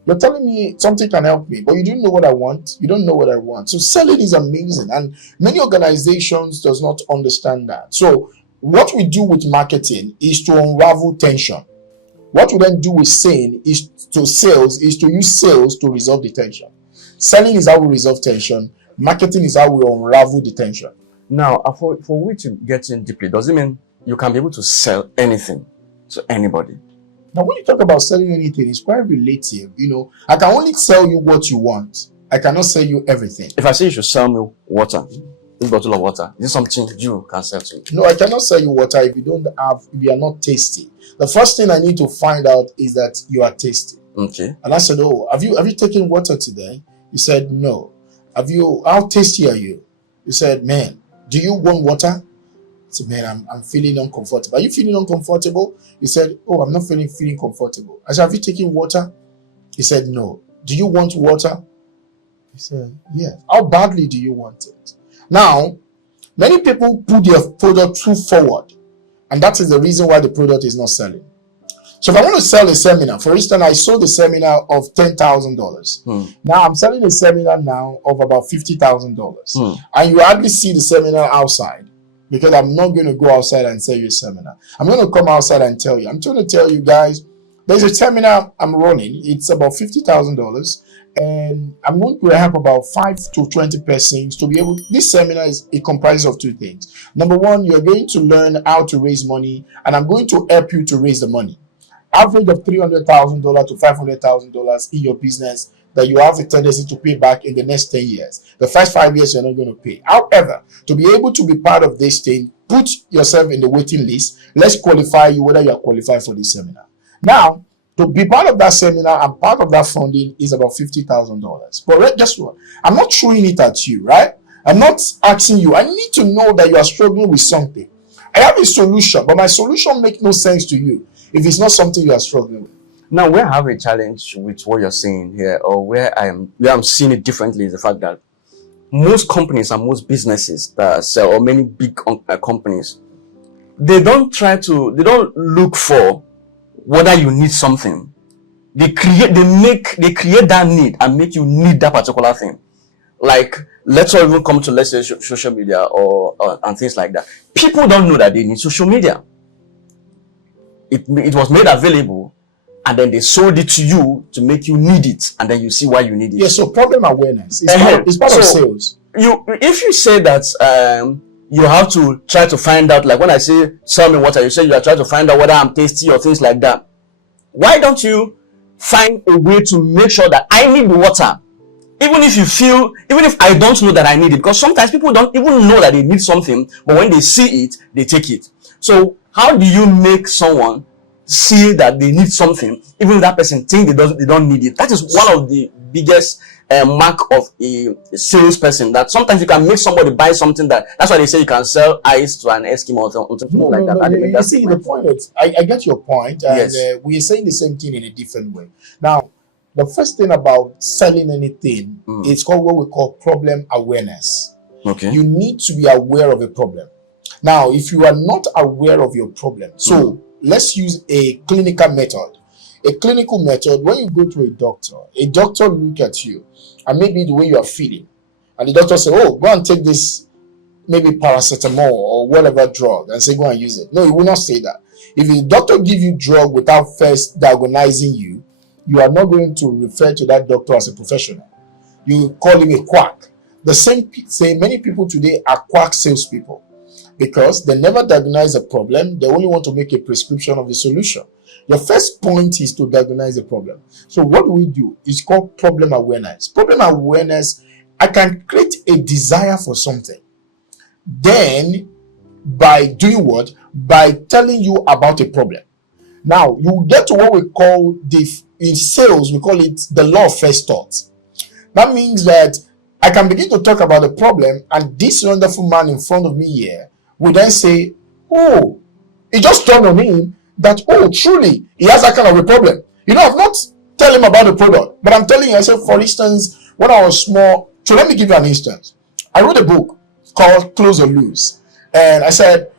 You're telling me something can help me, but you don't know what I want. You don't know what I want. So selling is amazing, and many organizations does not understand that. So what we do with marketing is to unravel tension. What we then do with saying is to use sales to resolve the tension. Selling is how we resolve tension. Marketing is how we unravel the tension. Now, for we to get in deeply, does it mean you can be able to sell anything to anybody? Now, when you talk about selling anything, it's quite relative. I can only sell you what you want. I cannot sell you everything. If I say you should sell me water, this bottle of water, is this something you can sell to me? No, I cannot sell you water if you are not tasty. The first thing I need to find out is that you are tasty. Okay. And I said, "Oh, have you taken water today?" He said, "No." How tasty are you? He said, "Man, do you want water?" I said, "Man, I'm feeling uncomfortable." "Are you feeling uncomfortable?" He said, "Oh, I'm not feeling comfortable." I said, "Have you taken water?" He said, "No." "Do you want water?" He said, "Yes." "How badly do you want it?" Now, many people put their product too forward, and that is the reason why the product is not selling. So if I want to sell a seminar, for instance, I sold a seminar of $10,000. Now I'm selling a seminar now of about $50,000. And you hardly see the seminar outside, because I'm not going to go outside and sell you a seminar. I'm going to come outside and tell you. I'm trying to tell you guys, there's a seminar I'm running. It's about $50,000. And I'm going to help about 5 to 20 persons to be able. This seminar it comprises of two things. Number one, you're going to learn how to raise money, and I'm going to help you to raise the money. Average of $300,000 to $500,000 in your business that you have a tendency to pay back in the next 10 years. The first 5 years, you're not going to pay. However, to be able to be part of this thing, put yourself in the waiting list. Let's qualify you whether you are qualified for this seminar. Now, to be part of that seminar and part of that funding is about $50,000. But guess what? I'm not throwing it at you, right? I'm not asking you. I need to know that you are struggling with something. I have a solution, but my solution makes no sense to you if it's not something you are struggling with. Now, where I have a challenge with what you're saying here, or where I'm seeing it differently, is the fact that most companies and most businesses that sell, or many big companies, they don't look for whether you need something. They create that need and make you need that particular thing. Like, let's all even come to, let's say, social media or and things like that. People don't know that they need social media. It was made available, and then they sold it to you to make you need it, and then you see why you need it. Yeah, so problem awareness. It's part of sales. If you say that you have to try to find out, like when I say sell me water, you say you are trying to find out whether I'm tasty or things like that. Why don't you find a way to make sure that I need the water? Even if I don't know that I need it, because sometimes people don't even know that they need something, but when they see it, they take it. So how do you make someone see that they need something, even if that person thinks they don't need it? That is one of the biggest mark of a salesperson, that sometimes you can make somebody buy something that's why they say you can sell ice to an Eskimo or something like that. You see, the point is, I get your point, and yes. We are saying the same thing in a different way. Now, the first thing about selling anything is called what we call problem awareness. Okay. You need to be aware of a problem. Now, if you are not aware of your problem, so let's use a clinical method. A clinical method, when you go to a doctor look at you, and maybe the way you are feeling, and the doctor say, "Oh, go and take this, maybe paracetamol or whatever drug," and say, "Go and use it." No, he will not say that. If the doctor give you drug without first diagnosing you, you are not going to refer to that doctor as a professional. You call him a quack. The same say many people today are quack salespeople, because they never diagnose a problem. They only want to make a prescription of the solution. Your first point is to diagnose the problem. So what do we do? It's called problem awareness. Problem awareness, I can create a desire for something. Then, by doing what? By telling you about a problem. Now, you get to what we call in sales, we call it the law of first thought. That means that I can begin to talk about the problem, and this wonderful man in front of me here will then say, oh, it just dawned on him that, oh, truly, he has that kind of a problem. I've not tell him about the product, but I'm telling you, I said, for instance, when I was small, so let me give you an instance. I wrote a book called Close or Lose. And I said,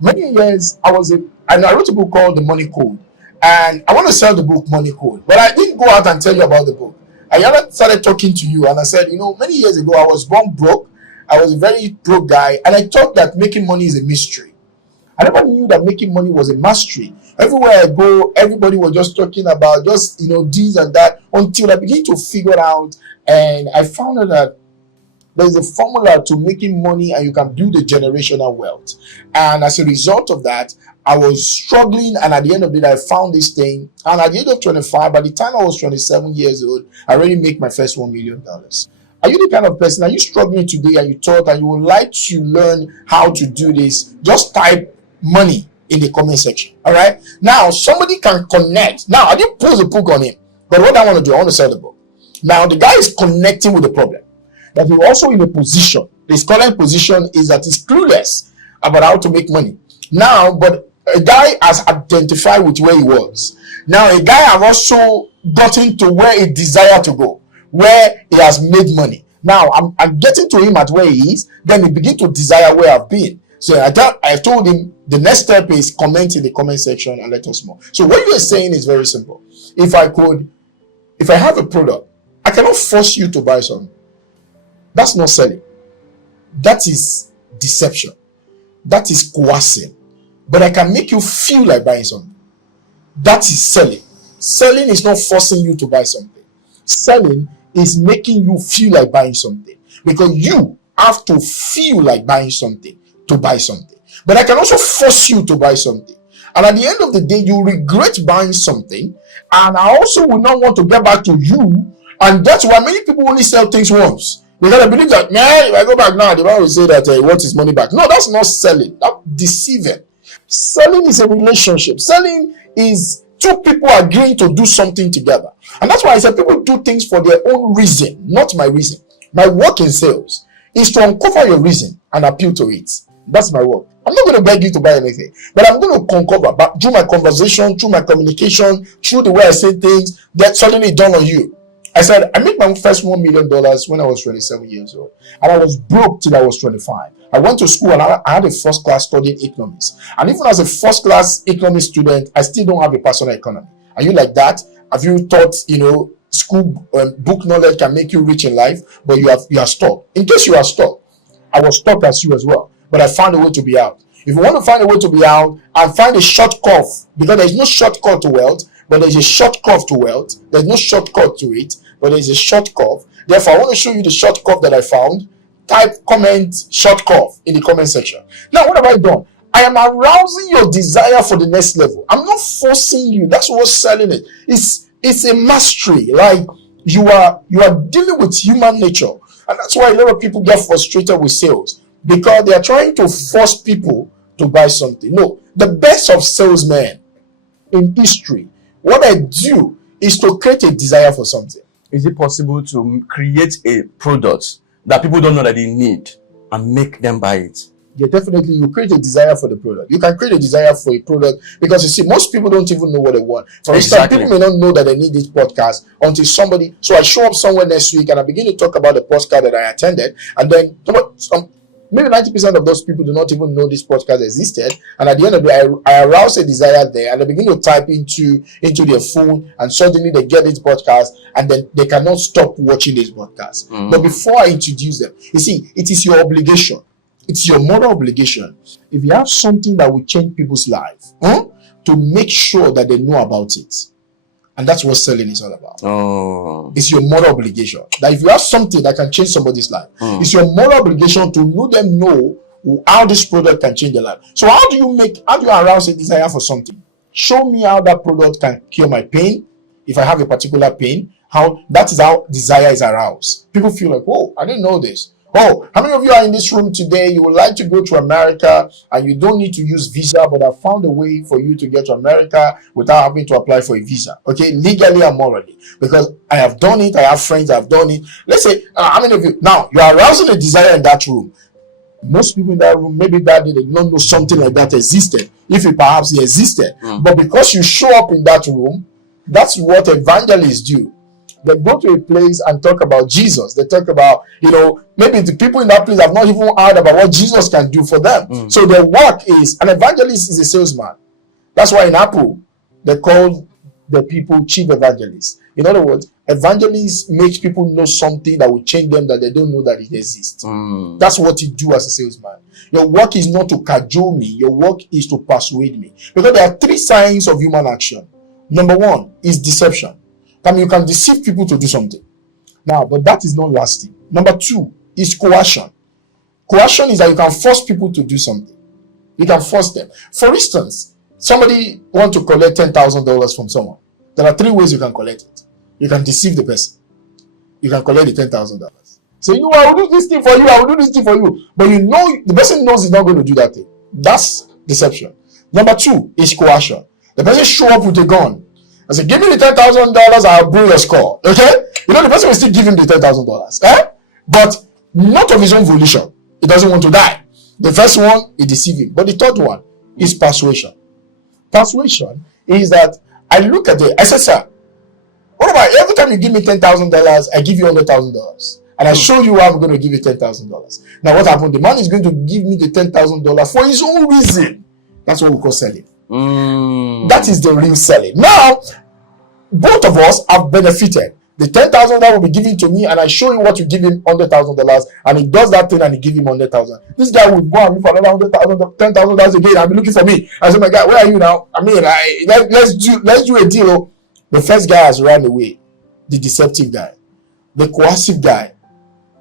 many years, I wrote a book called The Money Code. And I want to sell the book Money Code. But I didn't go out and tell you about the book. I started talking to you, and I said, many years ago, I was born broke. I was a very broke guy, and I thought that making money is a mystery. I never knew that making money was a mastery. Everywhere I go, everybody was just talking about this and that, until I began to figure out, and I found out that there's a formula to making money, and you can build a generational wealth. And as a result of that, I was struggling, and at the end of it, I found this thing. And at the age of 25, by the time I was 27 years old, I already made my first $1 million. Are you the kind of person, are you struggling today and you thought and you would like to learn how to do this? Just type money in the comment section. All right. Now, somebody can connect. Now, I didn't post a book on him, but what I want to do, I want to sell the book. Now, the guy is connecting with the problem. That he's also in a position. His current position is that he's clueless about how to make money. Now, but a guy has identified with where he was. Now, a guy has also gotten to where he desires to go, where he has made money. Now, I'm getting to him at where he is. Then he begins to desire where I've been. So I told him the next step is comment in the comment section and let us know. So what you're saying is very simple. If I have a product, I cannot force you to buy something. That's not selling. That is deception. That is coercing. But I can make you feel like buying something. That is selling. Selling is not forcing you to buy something. Selling is making you feel like buying something. Because you have to feel like buying something to buy something. But I can also force you to buy something. And at the end of the day, you regret buying something. And I also will not want to get back to you. And that's why many people only sell things once. Because I believe that, man, if I go back now, the Bible will say that he wants his money back. No, that's not selling. That's deceiving. Selling is a relationship. Selling is two people agreeing to do something together. And that's why I said people do things for their own reason, not my reason. My work in sales is to uncover your reason and appeal to it. That's my work. I'm not going to beg you to buy anything, but I'm going to uncover, but through my conversation, through my communication, through the way I say things, that suddenly dawn on you. I said, I made my first $1 million when I was 27 years old. And I was broke till I was 25. I went to school and I had a first class studying economics. And even as a first class economics student, I still don't have a personal economy. Are you like that? Have you thought, school book knowledge can make you rich in life, but you are stuck? In case you are stuck, I was stuck as you as well. But I found a way to be out. If you want to find a way to be out and find a shortcut, because there is no shortcut to wealth, but there is a shortcut to wealth. There is no shortcut to it, but there is a short curve. Therefore, I want to show you the short curve that I found. Type comment short curve in the comment section. Now, what have I done? I am arousing your desire for the next level. I'm not forcing you. That's what's selling it. It's a mastery. Like you are dealing with human nature. And that's why a lot of people get frustrated with sales, because they are trying to force people to buy something. No, the best of salesmen in history, what I do is to create a desire for something. Is it possible to create a product that people don't know that they need and make them buy it? Yeah, definitely. You create a desire for the product. You can create a desire for a product because you see, most people don't even know what they want. For instance, people may not know that they need this podcast until somebody. So I show up somewhere next week and I begin to talk about the podcast that I attended, and then maybe 90% of those people do not even know this podcast existed. And at the end of the day, I arouse a desire there, and they begin to type into their phone, and suddenly they get this podcast, and then they cannot stop watching this podcast. But before I introduce them, you see, it is your obligation. It's your moral obligation. If you have something that will change people's lives, to make sure that they know about it. And that's what selling is all about. Oh. It's your moral obligation. That if you have something that can change somebody's life, it's your moral obligation to know how this product can change their life. So how do you arouse a desire for something? Show me how that product can cure my pain. If I have a particular pain, that is how desire is aroused. People feel like, oh, I didn't know this. Oh, how many of you are in this room today? You would like to go to America and you don't need to use visa, but I found a way for you to get to America without having to apply for a visa. Okay, legally and morally, because I have done it. I have friends that have done it. Let's say, how many of you now you are arousing a desire in that room? Most people in that room, maybe that they did not know something like that existed, if it perhaps existed. But because you show up in that room, that's what evangelists do. They go to a place and talk about Jesus. They talk about, maybe the people in that place have not even heard about what Jesus can do for them. So their work is, an evangelist is a salesman. That's why in Apple, they call the people chief evangelists. In other words, evangelists makes people know something that will change them that they don't know that it exists. That's what you do as a salesman. Your work is not to cajole me. Your work is to persuade me. Because there are 3 signs of human action. Number 1 is deception. You can deceive people to do something. Now, but that is not lasting. Number 2 is coercion. Coercion is that you can force people to do something. You can force them. For instance, somebody wants to collect $10,000 from someone. There are 3 ways you can collect it. You can deceive the person. You can collect the $10,000. So I will do this thing for you. I will do this thing for you. But the person knows he's not going to do that thing. That's deception. Number 2 is coercion. The person show up with a gun. I say, give me the $10,000, I'll bring your score. Okay? The person will still give him the $10,000. But not of his own volition. He doesn't want to die. The first one, he deceive him. But the third one is persuasion. Persuasion is that I look at it, I say, sir, what about every time you give me $10,000, I give you $100,000. And I show you how I'm going to give you $10,000. Now what happened? The man is going to give me the $10,000 for his own reason. That's what we call selling. That is the real selling. Now, both of us have benefited. The $10,000 will be given to me, and I show you what you give him $100,000, and he does that thing, and he give him $100,000. This guy will go and look for another $10,000 again. I'll be looking for me. I say, my guy, where are you now? Let's do a deal. The first guy has run away. The deceptive guy, the coercive guy,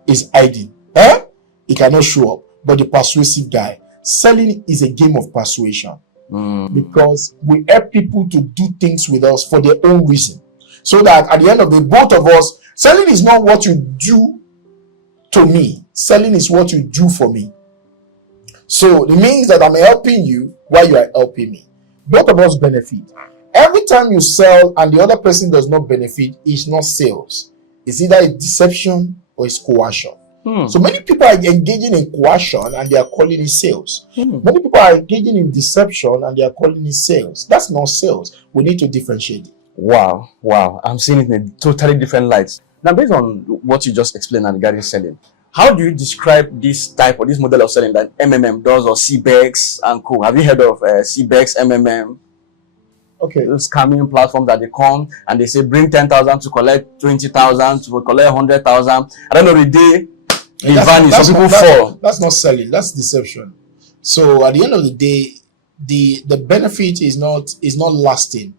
is hiding. He cannot show up. But the persuasive guy, selling is a game of persuasion. Because we help people to do things with us for their own reason, so that at the end of the day, both of us, selling is not what you do to me. Selling is what you do for me. So it means that I'm helping you while you are helping me. Both of us benefit. Every time you sell and the other person does not benefit, it's not sales. It's either a deception or it's coercion. So many people are engaging in coercion and they are calling it sales. Many people are engaging in deception and they are calling it sales. That's not sales. We need to differentiate it. Wow. I'm seeing it in a totally different light. Now, based on what you just explained regarding selling, how do you describe this type or this model of selling that MMM does, or CBEX and co? Have you heard of CBEX, MMM? Okay. Those scamming platforms that they come and they say bring 10,000 to collect 20,000 to collect 100,000. At the end of the day, some people fall. That's not selling. That's deception. So at the end of the day, the benefit is not lasting.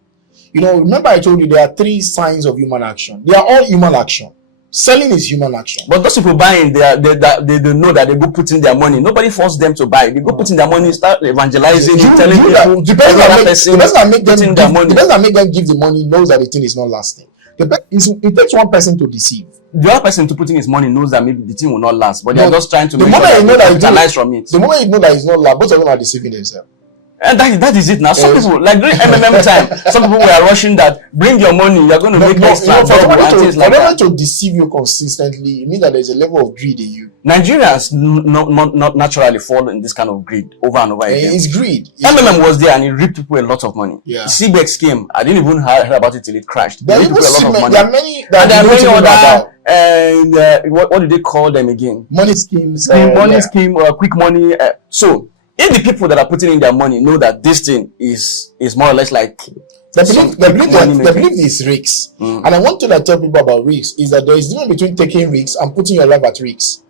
Remember I told you there are 3 signs of human action. They are all human action. Selling is human action. But those people buying, they know that they go put in their money. Nobody forced them to buy. They go put in their money, start evangelizing, telling people. The person that make them give the money knows that the thing is not lasting. It takes one person to deceive. The other person to put in his money knows that maybe the thing will not last, but they're just trying to make sure that they capitalize from it. The moment you know that it's not last, both of them are deceiving themselves. And that is it now. Some people, like during MMM time, some people were rushing that bring your money, you're going to make extra. For them to deceive you consistently, it means that there's a level of greed in you. Nigerians not naturally fall in this kind of greed over and over again. It's greed. MMM was there and it reaped people a lot of money. Yeah. CBEX came. I didn't even hear about it till it crashed. There are many other. And what do they call them again? Money schemes. Scheme, quick money. So if the people that are putting in their money know that this thing is more or less like they believe it's risks. And I want to tell people about risks is that there is a difference between taking risks and putting your life at risk.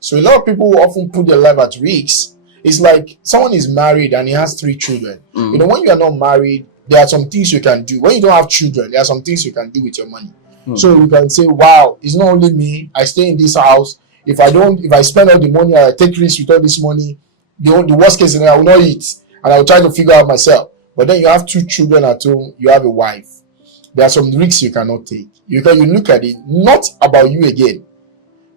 So a lot of people often put their life at risk. It's like someone is married and he has 3 children. When you are not married, there are some things you can do. When you don't have children, there are some things you can do with your money. So you can say, wow, it's not only me. I stay in this house. If I spend all the money, I take risks with all this money, the worst case scenario, I will not eat and I will try to figure out myself. but then you have 2 children at home, you have a wife. There are some risks you cannot take. You look at it, not about you again,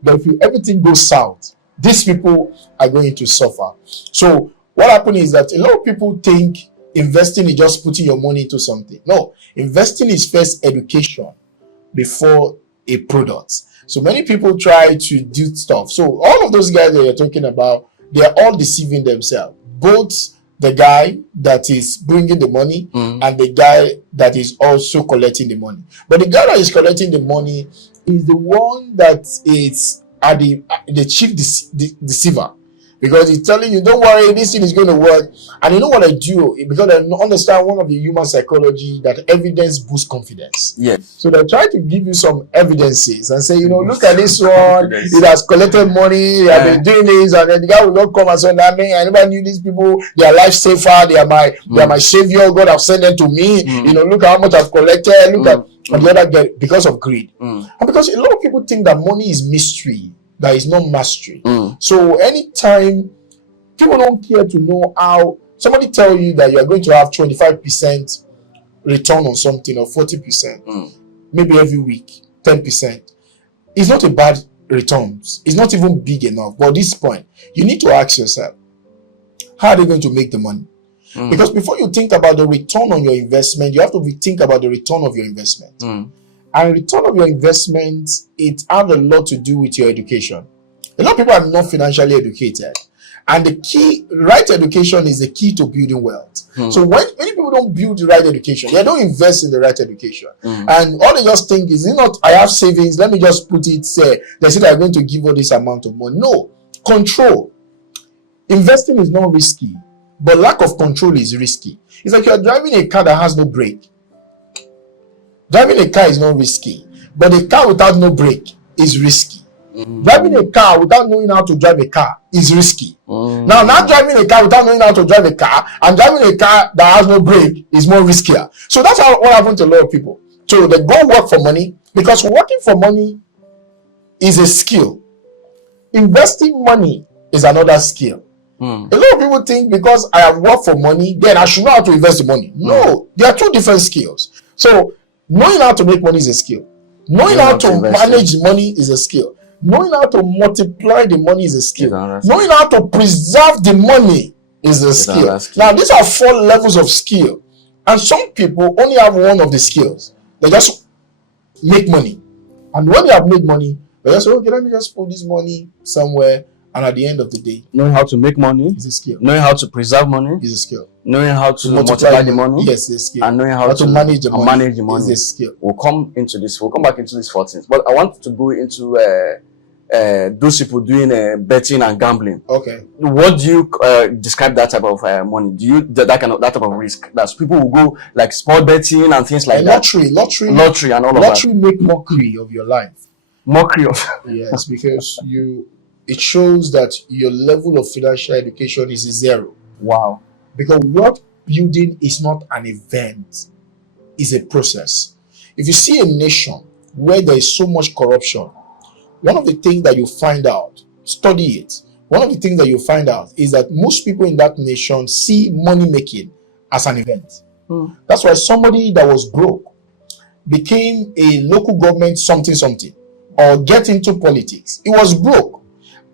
but if everything goes south, these people are going to suffer. So what happens is that a lot of people think investing is just putting your money into something. No, investing is first education before a product. So many people try to do stuff. So all of those guys that you're talking about, they are all deceiving themselves. Both the guy that is bringing the money and the guy that is also collecting the money. But the guy that is collecting the money is the one that is at the chief deceiver. Because he's telling you, don't worry, this thing is going to work. And you know what I do? Because I understand one of the human psychology that evidence boosts confidence. Yes. So they try to give you some evidences and say, look at this one. It has collected money. They have been doing this. And then the guy will not come and say, I never knew these people. They are life saver. They are my savior. God have sent them to me. Look at how much I've collected. Look at the other guy, because of greed. And because a lot of people think that money is mystery. That is not mastery. So anytime people don't care to know how somebody tell you that you are going to have 25% return on something or 40%, maybe every week, 10%, it's not a bad returns. It's not even big enough. But at this point, you need to ask yourself, how are they going to make the money? Because before you think about the return on your investment, you have to think about the return of your investment. And return of your investment, it has a lot to do with your education. A lot of people are not financially educated. And the key, right education is the key to building wealth. So when many people don't build the right education, they don't invest in the right education. And all they just think is, I have savings, let me just put it there. They say they're going to give all this amount of money. No, control. Investing is not risky, but lack of control is risky. It's like you're driving a car that has no brake. Driving a car is not risky, but a car without no brake is risky. Driving a car without knowing how to drive a car is risky. Now, not driving a car without knowing how to drive a car and driving a car that has no brake is more riskier. So that's what happens to a lot of people. So they go work for money, because working for money is a skill. Investing money is another skill. A lot of people think because I have worked for money, then I should know how to invest the money. No, there are 2 different skills. So knowing how to make money is a skill. Knowing how to manage the money is a skill. Knowing how to multiply the money is a skill. Knowing how to preserve the money is a skill. Now, these are 4 levels of skill. And some people only have one of the skills. They just make money. And when they have made money, they just say, okay, let me just put this money somewhere. And at the end of the day, knowing how to make money is a skill. Knowing how to preserve money is a skill. Knowing how to multiply the money, yes, is a skill. And knowing how to manage the money is a skill. We'll come back into these 4 things. But I want to go into those people doing betting and gambling. Okay. What do you describe that type of money? Do you that type of risk? That's people will go like sport betting and things like that. Lottery and all of that. Lottery make mockery of your life. Mockery of yes, because it shows that your level of financial education is 0. Wow. Because wealth building is not an event, it's a process. If you see a nation where there is so much corruption, one of the things that you find out, study it, one of the things that you find out is that most people in that nation see money making as an event. That's why somebody that was broke became a local government something or get into politics. He was broke.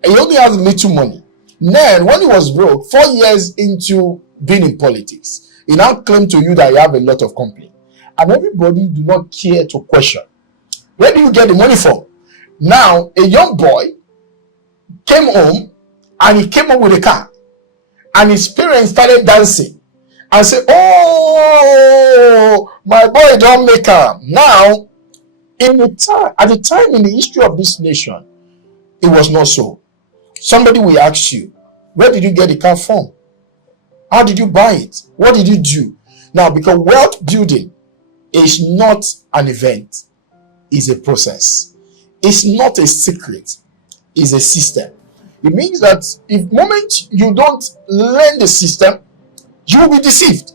He only has little money. Then, when he was broke, 4 years into being in politics, he now claimed to you that you have a lot of company. And everybody do not care to question. Where do you get the money from? Now, a young boy came home and he came home with a car. And his parents started dancing and said, oh, my boy don't make her. Now, at the time in the history of this nation, it was not so. Somebody will ask you, where did you get the car from? How did you buy it? What did you do? Now, because wealth building is not an event, it's a process. It's not a secret, it's a system. It means that if moment you don't learn the system, you will be deceived.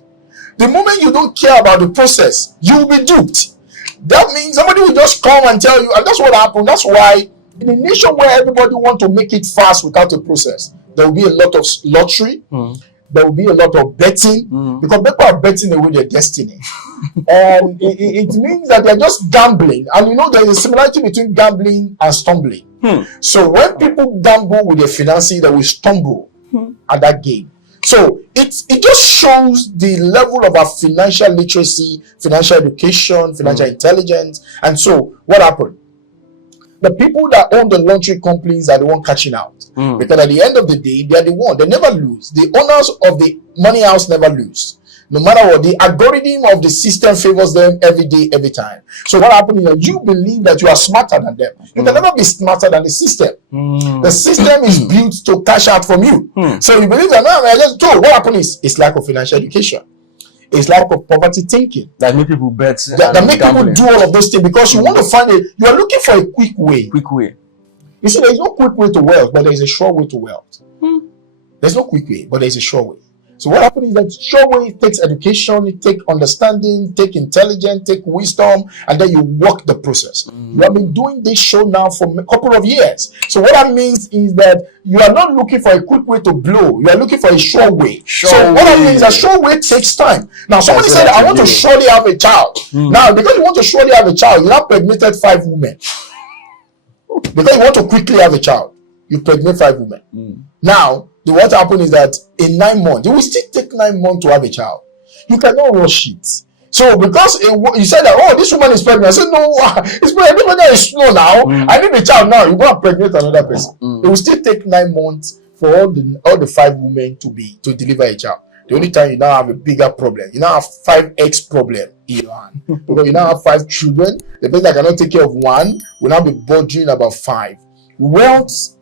The moment you don't care about the process, you will be duped. That means somebody will just come and tell you, and that's what happened. That's why in a nation where everybody wants to make it fast without a process, there will be a lot of lottery. There will be a lot of betting because people are betting away their destiny. And it means that they're just gambling. And there is a similarity between gambling and stumbling. So when people gamble with their finances, they will stumble at that game. So it just shows the level of our financial literacy, financial education, financial intelligence. And so what happened? The people that own the laundry companies are the one catching out. Because at the end of the day, they are the one. They never lose. The owners of the money house never lose. No matter what, the algorithm of the system favors them every day, every time. So what happens is that you believe that you are smarter than them. You can never be smarter than the system. The system is built to cash out from you. So you believe that, no, I just told. What happens is, it's lack of financial education. It's lack of poverty thinking. That make people bet. That make people do all of those things because you want to find you are looking for a quick way. Quick way. You see, there is no quick way to wealth, but there is a sure way to wealth. There's no quick way, but there is a sure way. So what happens is that sure way takes education, it takes understanding, take intelligence, take wisdom, and then you work the process. You have been doing this show now for a couple of years. So what that means is that you are not looking for a quick way to blow. You are looking for a sure way. So what that means is that sure way takes time. Now somebody said, I want to surely have a child. Now, because you want to surely have a child, you have impregnated 5 women. Because you want to quickly have a child, you pregnant 5 women. Now, what happened is that in 9 months, it will still take 9 months to have a child. You cannot rush it. So because you said that, oh, this woman is pregnant. I said, no, it's pregnant. Everybody is slow now. I need a child now. You go and pregnant another person. It will still take 9 months for all the 5 women to deliver a child. The only time you now have a bigger problem, you now have 5x problem in your hand. Because you now have 5 children. The person that cannot take care of 1 will now be bothering about 5. Wealth,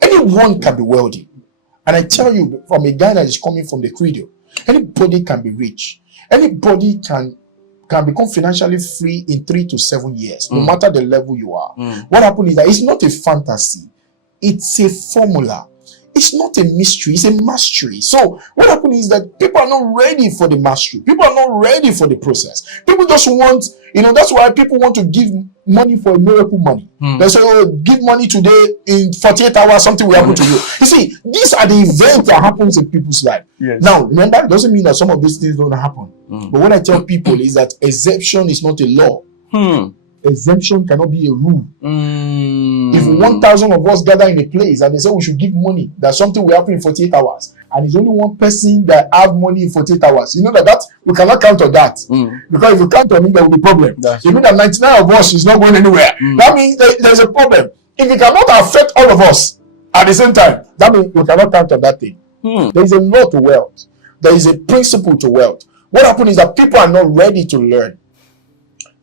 anyone can be wealthy. And I tell you, from a guy that is coming from the cradle, anybody can be rich. Anybody can become financially free in 3 to 7 years, no matter the level you are. What happens is that it's not a fantasy. It's a formula. It's not a mystery, it's a mastery. So what happens is that people are not ready for the mastery. People are not ready for the process. People just want, that's why people want to give money for a miracle money. They say, oh, give money today, in 48 hours, something will happen to you. You see, these are the events that happens in people's life. Yes. Now, remember, it doesn't mean that some of these things don't happen. But what I tell people is that exemption is not a law. Exemption cannot be a rule. If 1,000 of us gather in a place and they say we should give money, that something will happen in 48 hours, and it's only one person that have money in 48 hours, you know that we cannot count on that. Because if you count on it, there will be problem. You mean that 99 of us is not going anywhere. That means there's a problem. If it cannot affect all of us at the same time, that means we cannot count on that thing. There is a law to wealth. There is a principle to wealth. What happens is that people are not ready to learn.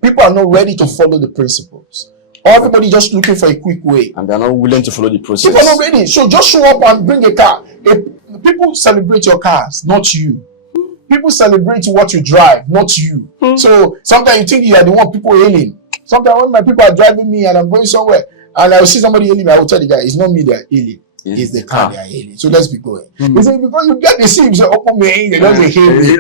People are not ready to follow the principles. Everybody just looking for a quick way. And they're not willing to follow the process. People are not ready. So just show up and bring a car. People celebrate your cars, not you. People celebrate what you drive, not you. So sometimes you think you are the one people hailing. Sometimes when my people are driving me and I'm going somewhere and I will see somebody hailing me, I will tell the guy, it's not me they are hailing. It's the car they are hailing. So let's be going. He said, because you get the seats, open me, they don't hail me.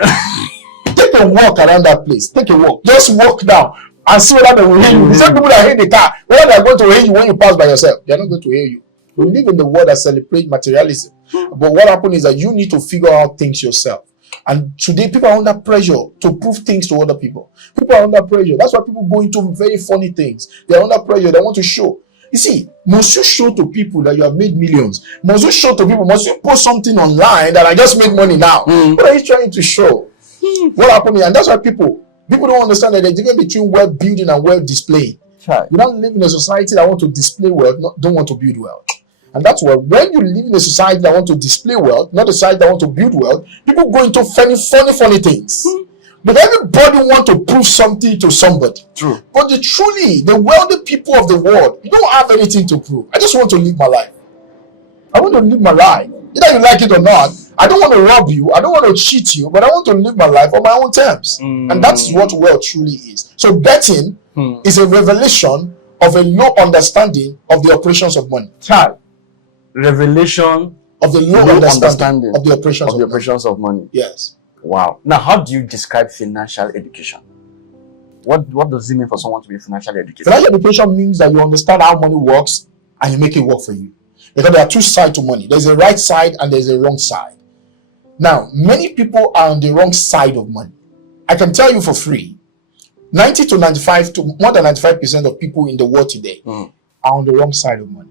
Take a walk around that place. Take a walk. Just walk down and see whether they will hail you. The same people that hail the car, whether they are going to hail you when you pass by yourself, they are not going to hail you. We live in the world that celebrates materialism. But what happens is that you need to figure out things yourself. And today, people are under pressure to prove things to other people. People are under pressure. That's why people go into very funny things. They are under pressure. They want to show. You see, must you show to people that you have made millions? Must you show to people? Must you post something online that I just made money now? What are you trying to show? What happened here? And that's why people don't understand that there's a difference between wealth building and wealth displaying. You don't live in a society that want to display wealth, don't want to build wealth. And that's why when you live in a society that want to display wealth, not a society that want to build wealth, people go into funny things. But everybody want to prove something to somebody. True. But the wealthy people of the world, you don't have anything to prove. I just want to live my life. I want to live my life. Either you like it or not. I don't want to rob you. I don't want to cheat you. But I want to live my life on my own terms. And that's what wealth truly is. So betting is a revelation of a low understanding of the operations of money. Revelation of the low understanding of the operations of money. Yes. Wow. Now, how do you describe financial education? What does it mean for someone to be financially educated? Financial education means that you understand how money works and you make it work for you. Because there are two sides to money. There's a right side and there's a wrong side. Now, many people are on the wrong side of money. I can tell you for free, 90 to 95 to more than 95% of people in the world today are on the wrong side of money.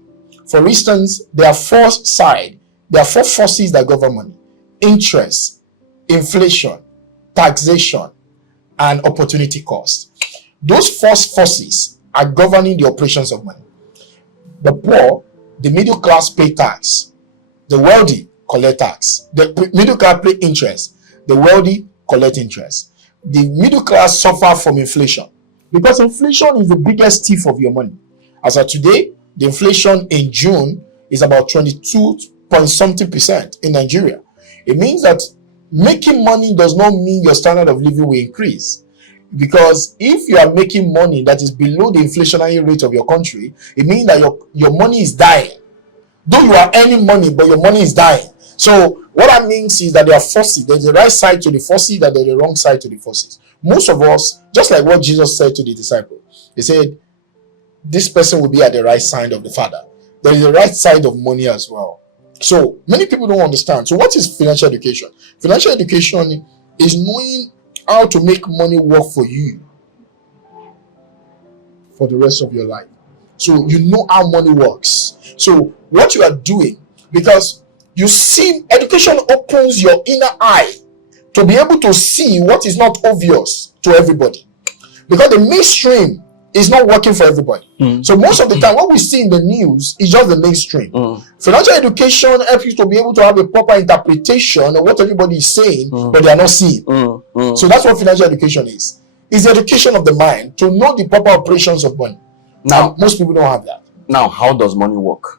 For instance, there are four forces that govern money: interest, inflation, taxation, and opportunity cost. Those four forces are governing the operations of money. The poor, the middle class pay tax, the wealthy collect tax, the middle class pay interest, the wealthy collect interest. The middle class suffer from inflation because inflation is the biggest thief of your money. As of today, the inflation in June is about 22% in Nigeria. It means that making money does not mean your standard of living will increase. Because if you are making money that is below the inflationary rate of your country, it means that your money is dying. Though you are earning money, but your money is dying. So what that means is that there are forces. There's the right side to the forces, that there's the wrong side to the forces. Most of us, just like what Jesus said to the disciples, he said, this person will be at the right side of the Father. There is the right side of money as well. So many people don't understand. So what is financial education? Financial education is knowing how to make money work for you for the rest of your life. So you know how money works. So what you are doing, because you see, education opens your inner eye to be able to see what is not obvious to everybody. Because the mainstream is not working for everybody. So most of the time, what we see in the news is just the mainstream. Financial education helps you to be able to have a proper interpretation of what everybody is saying, but they are not seeing. So that's what financial education is. It's the education of the mind to know the proper operations of money. Now, most people don't have that. Now, how does money work?